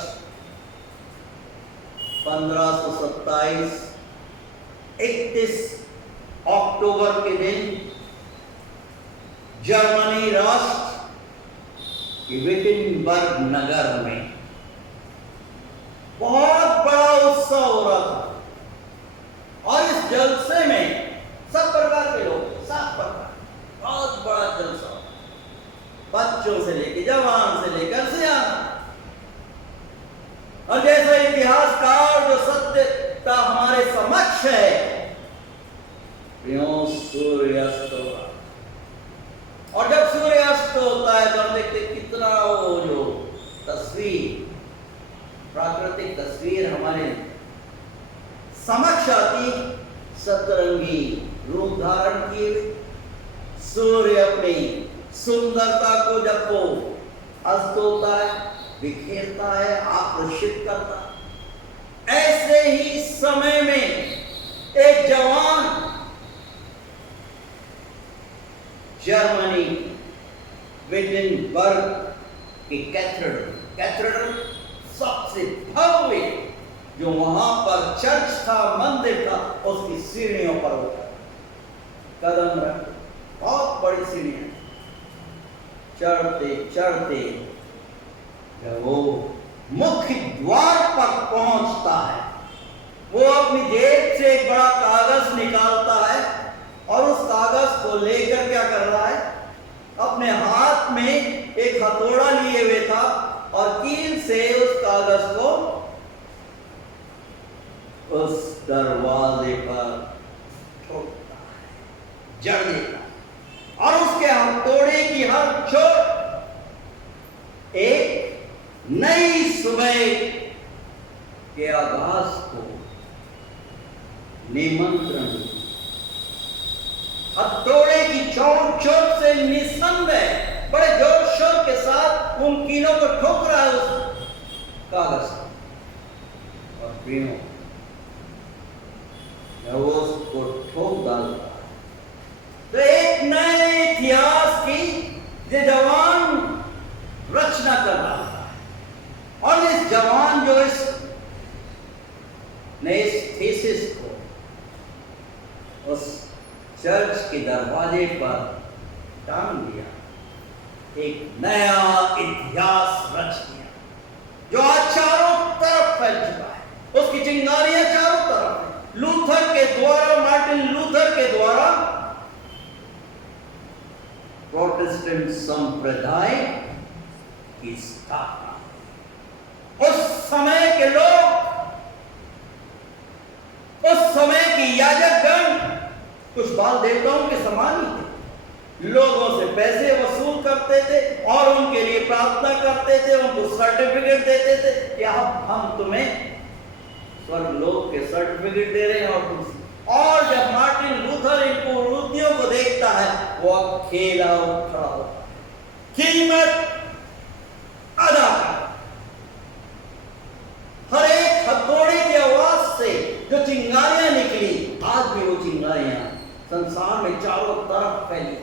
1527 31 अक्टूबर के दिन जर्मनी राष्ट्र के विटिनबर्ग नगर में बहुत बड़ा उत्सव हो रहा था और इस जलसे में सब प्रकार के लोग, सब प्रकार, बहुत बड़ा जलसा, बच्चों से लेकर जवान से लेकर सियान। और जैसा इतिहासकार जो सत्यता हमारे समक्ष है, सूर्यास्त होगा और जब सूर्यास्त होता है तो हम देखते कितना वो जो तस्वीर, प्राकृतिक तस्वीर हमारे समक्ष आती, सतरंगी रूप धारण किए, सूर्य अपनी सुंदरता को जब वो अस्त होता है, बिखेरता है, आकर्षित करता है, ऐसे ही समय में एक जवान जर्मनी विटनबर्ग की कैथेड्रल सबसे भव्य जो वहां पर चर्च था, मंदिर था, उसकी सीढ़ियों पर उठा, कदम रख, बहुत बड़ी सीढ़ियां, चढ़ते चढ़ते जब वो मुख्य द्वार पर पहुंचता है, वो अपनी जेब से एक बड़ा कागज निकालता है और उस कागज को लेकर क्या कर रहा है, अपने हाथ में एक हथौड़ा लिए हुए था और कील से उस कागज को उस दरवाजे पर ठोकता है, जड़ देता है और उसके हथौड़े की हर चोट एक नई सुबह के आगाज को निमंत्रण, हथौड़े की चोट से निसंदेह बड़े जोर शोर के साथ उन कीलों को ठोक रहा है उस कागज और प्रियों वो उसको ठोक डालता है तो एक नए इतिहास की ये जवान रचना कर रहा है। और इस जवान जो इस थीसिस को उस चर्च के दरवाजे पर टांग दिया, एक नया इतिहास रच दिया जो आज चारों तरफ फैल चुका है। उसकी चिंगारियां चारों तरफ हैं। लूथर के द्वारा, मार्टिन लूथर के द्वारा प्रोटेस्टेंट संप्रदाय की स्थापना। उस समय के लोग, उस समय की याजकगण कुछ बाल देवताओं के समान ही थे। लोगों से पैसे वसूल करते थे और उनके लिए प्रार्थना करते थे, उनको सर्टिफिकेट देते थे कि हम तुम्हें स्वर्गलोक के सर्टिफिकेट दे रहे हैं। और जब मार्टिन लूथर इन कुरीतियों को देखता है, वो अकेला खड़ा होता है, कीमत अदा कर। हर एक हथौड़े की आवाज से जो चिंगारियां निकली, आज भी वो चिंगारियां संसार में चारों तरफ फैली।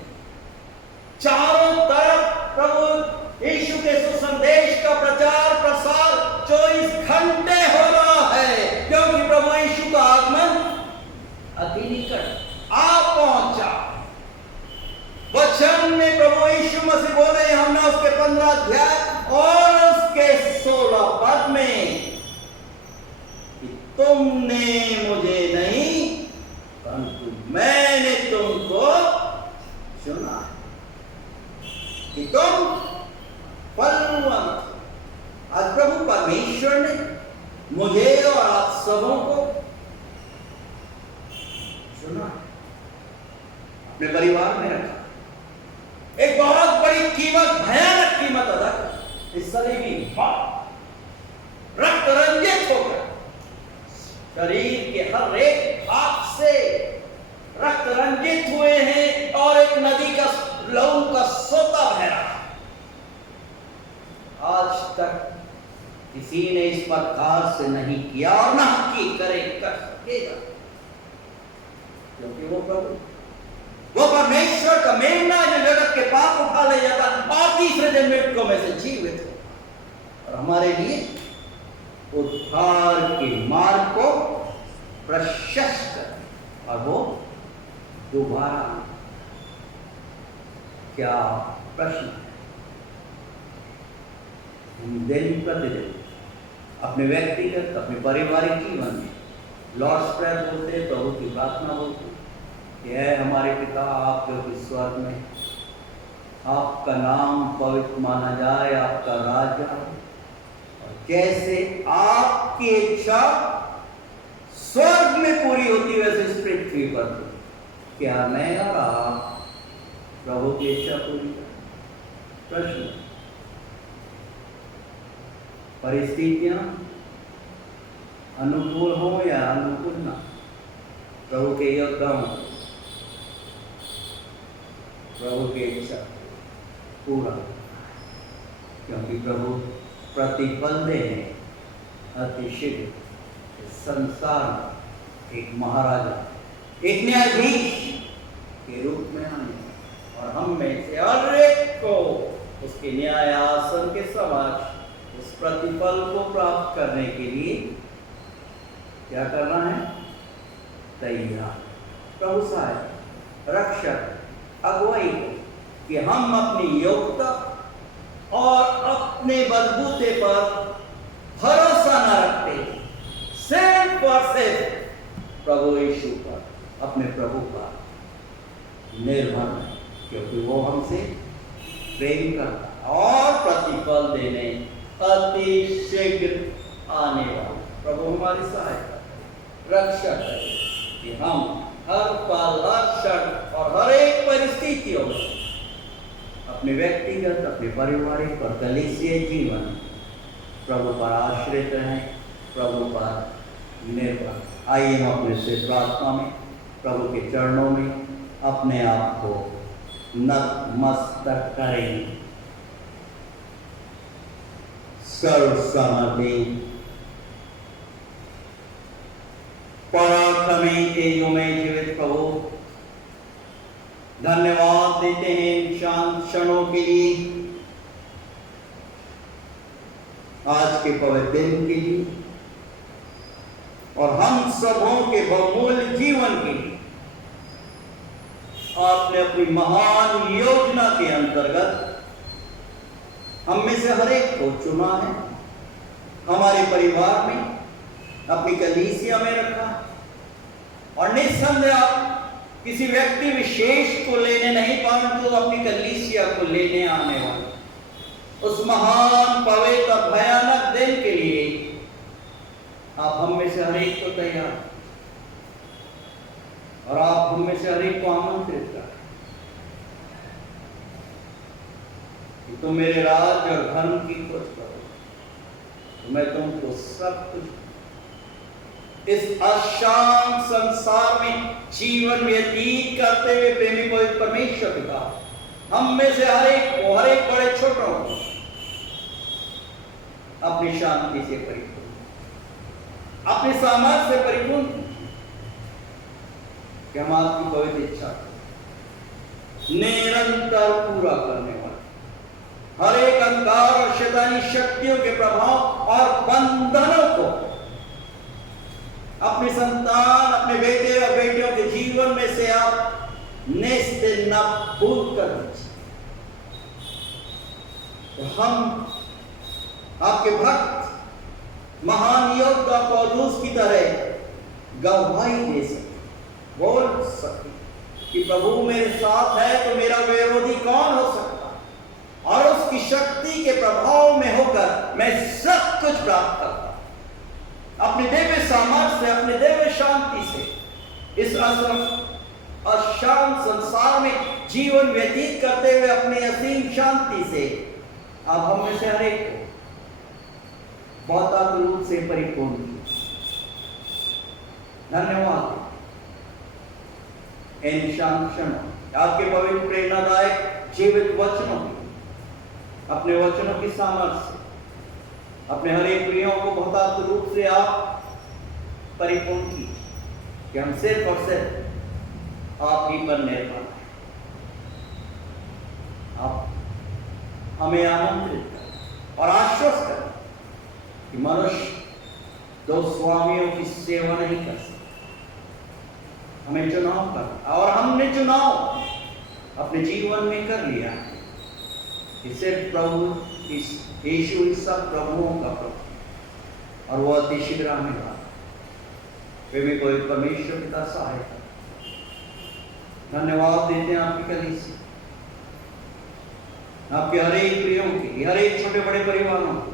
चारों तरफ प्रभु यीशु के सुसंदेश का प्रचार प्रसार 24 घंटे हो रहा है, क्योंकि प्रभु यीशु का आगमन अति निकट आ पहुंचा। वचन में प्रभु यीशु मसीह बोले, हमने उसके 15 अध्याय और उसके 16 पद में कि तुमने मुझे नहीं परंतु मैंने तुमको चुना कि तुम फलवंत। आज प्रभु परमेश्वर ने मुझे और आप सबों को चुना, अपने परिवार में रखा, एक बहुत बड़ी कीमत, भयानक कीमत अदा कर। इस सलीबी रक्त रंजित होकर शरीर के हर एक भाग से रक्त रंजित हुए हैं और एक नदी का लहू का सोता बह रहा। आज तक किसी ने इस प्रकार से नहीं किया और ना की कर सकेगा, क्योंकि वो प्रभु, वो परमेश्वर का मेमना जो जगत के पाप उठा ले जाता और तीसरे दिन मृतकों में से जीवित हो और हमारे लिए उद्धार के मार्ग को प्रशस्त कर। और वो दोबारा, क्या प्रश्न है? हम दिन प्रतिदिन अपने व्यक्तिगत, अपने पारिवारिक जीवन में लॉर्ड्स प्रेयर बोलते, प्रभु की प्रार्थना बोलते कि है हमारे पिता आप जो कि स्वर्ग में, आपका नाम पवित्र माना जाए, आपका राज्य आए, और जैसे आपकी इच्छा स्वर्ग में पूरी होती वैसे इस पृथ्वी पर। क्या मैं और आप प्रभु की इच्छा पूरी करें? प्रश्न। परिस्थितियां अनुकूल हो या अनुकूल ना, प्रभु के योद्धा हो, प्रभु की इच्छा। पूरा, क्योंकि प्रभु प्रतिफल देने अति शीघ्र संसार में एक महाराजा, एक न्यायाधीश के रूप में आए और हम में से हर एक को उसके न्यायासन के समक्ष उस प्रतिफल को प्राप्त करने के लिए क्या करना है? तैयार। प्रभु सहायक, रक्षक, अगुवाई कि हम अपनी योग्यता और अपने बलबूते पर भरोसा न रखते, सिर्फ और सिर्फ प्रभु यीशु पर, अपने प्रभु पर निर्भर है, क्योंकि वो हमसे प्रेम करता और प्रतिफल देने अति शीघ्र आने वाला प्रभु हमारी सहायता, रक्षक है कि हम हर पल, हर क्षण और हर एक परिस्थितियों में अपने व्यक्तिगत, अपने पारिवारिक और कलीसिया जीवन प्रभु पर आश्रित रहें, प्रभु पर निर्भर। आइए हम अपने से प्रार्थना में प्रभु के चरणों में अपने आप को नतमस्तक करें, सर्व समर्पित पराक्रमी तेजों में जीवित प्रभु, धन्यवाद देते हैं इन शांत क्षणों के लिए, आज के पवित्र दिन के लिए और हम सबों के बहुमूल्य जीवन के लिए। आपने अपनी महान योजना के अंतर्गत हम में से हर एक को चुना है, हमारे परिवार में, अपनी कलीसिया में रखा, और निस्संदेह आप किसी व्यक्ति विशेष को लेने नहीं, परंतु अपनी कलीसिया को लेने आने वाले उस महान पवित्र भयानक दिन के लिए आप हम में से हर एक को तैयार, और आप हम में से हर एक को आमंत्रित करें कि तुम मेरे राज और धर्म की खोज करो, तो मैं तुमको सब कुछ इस अशांत संसार में जीवन व्यतीत करते हुए प्रेमी पवित्र परमेश्वर पिता हम में से हर एक को, हर एक बड़े छोटों को अपनी शांति से परिपूर्ण, अपने सामर्थ्य से परिपूर्ण, कि हम आपकी पवित्र इच्छा निरंतर पूरा करने वाले, हर एक अंधकार और शैतानी शक्तियों के प्रभाव और बंधनों को अपने संतान, अपने बेटे और बेटियों के जीवन में से आप नेस्ते नाबूद कर दीजिए। तो हम आपके भक्त, महान योद्धा पौलुस की तरह गवाही दे सके, बोल सके कि प्रभु मेरे साथ है तो मेरा विरोधी कौन हो सकता, और उसकी शक्ति के प्रभाव में होकर मैं सब कुछ प्राप्त करता, अपने दिव्य सामर्थ्य से, अपने दिव्य शांति से इस अशांत संसार में जीवन व्यतीत करते हुए अपनी असीम शांति से आप हम में से हर एक को बहुत रूप से परिपूर्ण कीजिए। धन्यवाद इन शांत क्षणों, आपके पवित्र प्रेरणादायक जीवित वचनों, अपने वचनों की सामर्थ्य से अपने हर एक प्रियों को बहुत रूप से आप परिपूर्ण कीजिए, कि हम सिर्फ और सिर्फ आप ही पर निर्भर हैं। आप हमें आमंत्रित करें और आश्वस्त करें कि मनुष्य दो स्वामियों की सेवा नहीं कर सकता, हमें चुनाव करना, और हमने चुनाव अपने जीवन में कर लिया है कि सिर्फ प्रभु यीशु इस सब प्रभुओं का प्रभु, और वो अति शीघ्र आने वाला। प्रेमी कोई परमेश्वर पिता सहायता, धन्यवाद देते हैं आपकी कलीसिया, आपके हर एक प्रियों के, हर एक छोटे बड़े परिवारों के,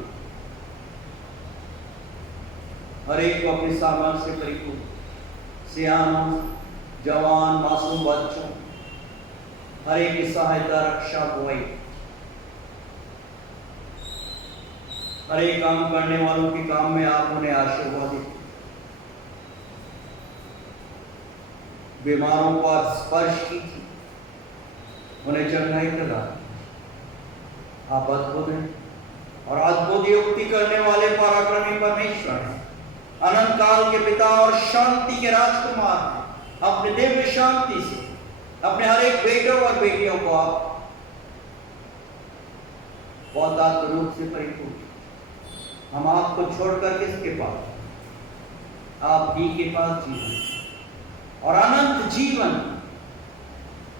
हर एक को अपने सामर्थ्य से परिपूर्ण, सियानों, जवान, मासूम बच्चों, हर एक की सहायता, रक्षा, बुआई, हर एक काम करने वालों के काम में आप उन्हें आशीर्वाद दें, बीमारों को आप स्पर्श कीजिए, उन्हें चंगाई प्रदान, आप अद्भुत हैं और अद्भुत युक्ति करने वाले पराक्रमी परमेश्वर हैं, अनंत काल के पिता और शांति के राजकुमार हैं। अपने दिव्य शांति से अपने हर एक बेटों और बेटियों को आप बहुत रूप से परिपूर्ण। हम आपको छोड़कर किसके पास, आप ही के पास जीवन और अनंत जीवन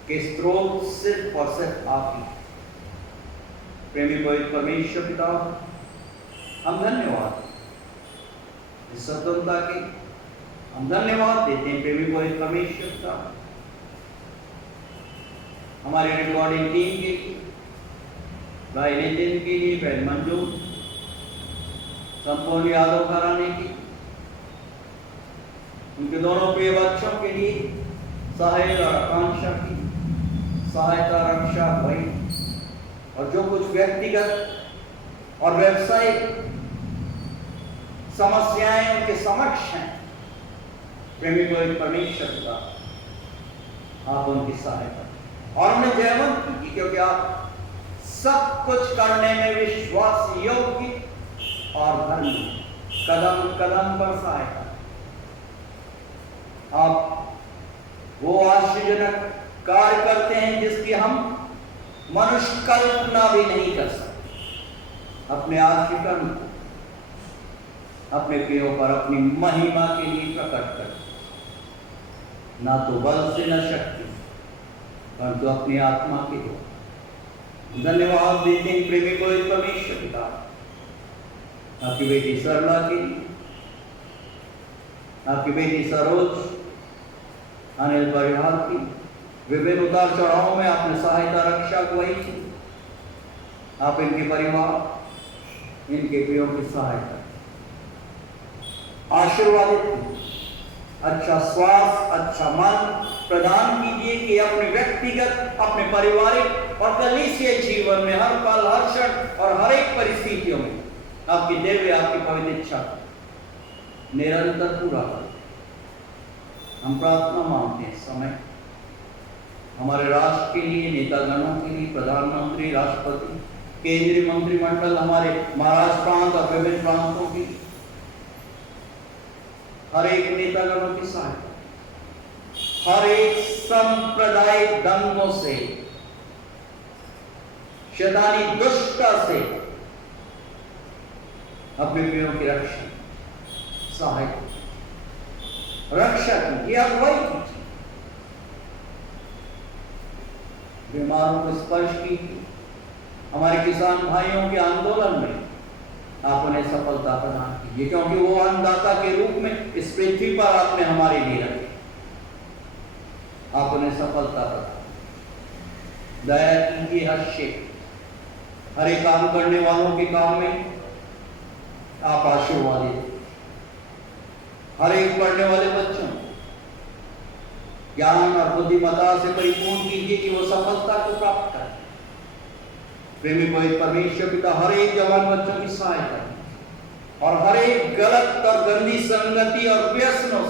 के स्रोत सिर्फ और सिर्फ आप ही। प्रेमी पवित्र परमेश्वर पिता, हम धन्यवाद इस स्वतंत्रता के, हम धन्यवाद देते हैं प्रेमी पवित्र परमेश्वर पिता हमारे रिकॉर्डिंग टीम के लिए, भाई नितिन के लिए, बहन मंजू, संपूर्ण यादव घराने की, उनके दोनों प्रिय बच्चों के लिए, साहिल और आकांक्षा की सहायता, रक्षा, भई और जो कुछ व्यक्तिगत और व्यवसायिक समस्याएं उनके समक्ष हैं, प्रेमी पवित्र परमेश्वर का आप उनकी सहायता और उन्हें जयवंत कीजिए, क्योंकि आप सब कुछ करने में विश्वास योग्य और धर्मी, कदम कदम पर सहायता। आप वो आश्चर्यजनक कार्य करते हैं जिसकी हम मनुष्य कल्पना भी नहीं कर सकते। अपने आश्रितों को अपने प्रियों पर अपनी महिमा के लिए प्रकट कर, ना तो बल से न शक्ति परंतु अपनी आत्मा के द्वारा। धन्यवाद देते हैं प्रेमी पवित्र परमेश्वर पिता आपकी बेटी सरला के लिए, आपकी बेटी सरोज, अनिल परिवार की विभिन्न उतार चढ़ावों में आपने सहायता, रक्षा अगुवाई की। आप इनके परिवार, इनके प्रियों की सहायता आशीर्वादित, अच्छा स्वास्थ्य, अच्छा मन प्रदान कीजिए कि अपने व्यक्तिगत, अपने पारिवारिक और कलीसिया जीवन में हर पल, हर क्षण और हर एक परिस्थितियों में आपकी दिव्य, आपकी पवित्र इच्छा निरंतर पूरा करें। हम प्रार्थना मांगते हैं समय हमारे राष्ट्र के लिए, नेतागणों के लिए, प्रधानमंत्री, राष्ट्रपति, केंद्रीय मंत्रिमंडल, हमारे महाराष्ट्र प्रांत और विभिन्न प्रांतों की हर एक नेतागणों की सहायता, हर एक सांप्रदायिक दंगों से, शैतानी दुष्टता से अपने प्रियों की रक्षा, सहायता, रक्षा कीजिए, अगुवाई कीजिए। बीमारों को स्पर्श कीजिए। हमारे किसान भाइयों के आंदोलन में आप उन्हें सफलता प्रदान कीजिए, क्योंकि वो अन्नदाता के रूप में इस पृथ्वी पर आपने हमारे लिए रखे। आप उन्हें सफलता प्रदान, दया कीजिए हर क्षेत्र, हर एक काम करने वालों के काम में आप आशीर्वादित, हर एक पढ़ने वाले बच्चों ज्ञान और बुद्धिमत्ता से परिपूर्ण कीजिए कि वो सफलता को प्राप्त करें। प्रेमी पवित्र परमेश्वर पिता हर एक जवान बच्चों की सहायता और हर एक गलत और गंदी संगति और व्यसनों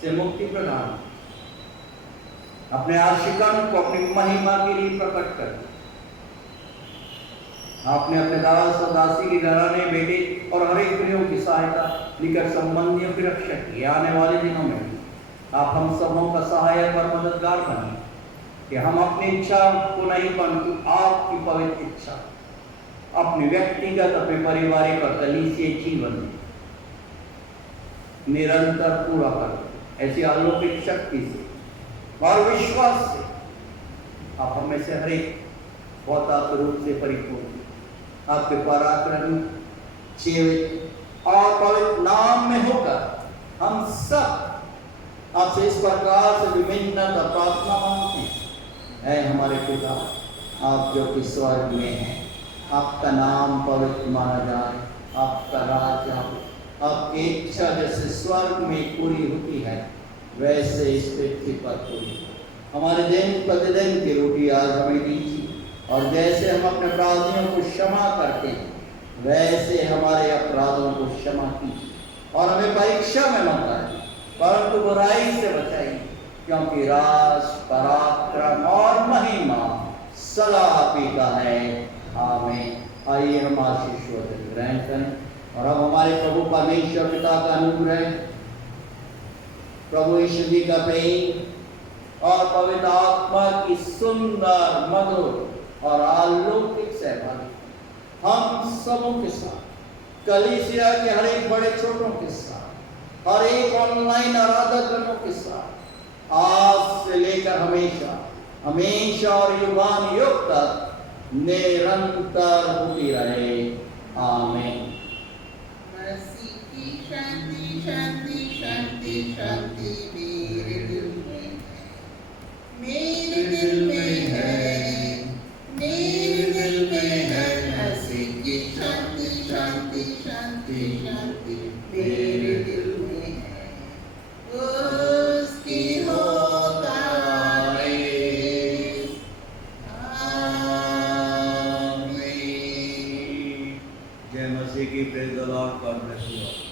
से मुक्ति प्रदान, अपने आशिकन को अपनी महिमा के लिए प्रकट कर। आपने अपने दास और दासी के घराने, बेटे और हर एक प्रियों की सहायता, निकट संबंधियों की रक्षा की। आने वाले दिनों में आप हम सबों का सहायक और मददगार बनिए कि हम अपनी इच्छा को नहीं परंतु आपकी पवित्र इच्छा अपने व्यक्तिगत, अपने पारिवारिक और कलीसिया जीवन में निरंतर पूरा कर। ऐसी अलौकिक शक्ति से और विश्वास से आप हमें से हर एक बहुत रूप से परिपूर्ण, आपके पराक्रमी, जीवित और पवित्र नाम में होकर हम सब आपसे इस प्रकार से विभिन्न प्रार्थना मांगते हैं। है हमारे पिता, आप जो कि स्वर्ग में हैं, आपका नाम पवित्र माना जाए, आपका राज्य आए, आपकी इच्छा जैसे स्वर्ग में पूरी होती है वैसे इस पृथ्वी पर पूरी। हमारे दिन प्रतिदिन की रोटी आज हमें दीजिए, और जैसे हम अपने अपराधियों को क्षमा करते हैं वैसे हमारे अपराधों को क्षमा कीजिए, और हमें परीक्षा में मत लाइए परंतु बुराई से बचाइए, क्योंकि राज, पराक्रम और महिमा सलाह आप ही का है। आमीन। आइए हम आशीष वचन ग्रहण करें और अब हमारे प्रभु परमेश्वर पिता का अनुग्रह, प्रभु यीशु जी का प्रेम और पवित्र आत्मा की सुंदर, मधुर और अलौकिक सहभागी हम सबों के साथ, कलीसिया के हर एक बड़े छोटों के साथ, हर एक ऑनलाइन आराधकों के साथ आज से लेकर हमेशा हमेशा और युगान युग तक निरंतर होती रहे। आमीन। मसीह की शांति शांति शांति शांति मेरे दिल में है, मेरे दिल में है, मेरे दिल में है। मसीह की शांति शांति शांति शांति मेरे दिल में है। उसकी होता रहे। आमीन। जय मसीह की। Praise the Lord. God bless you.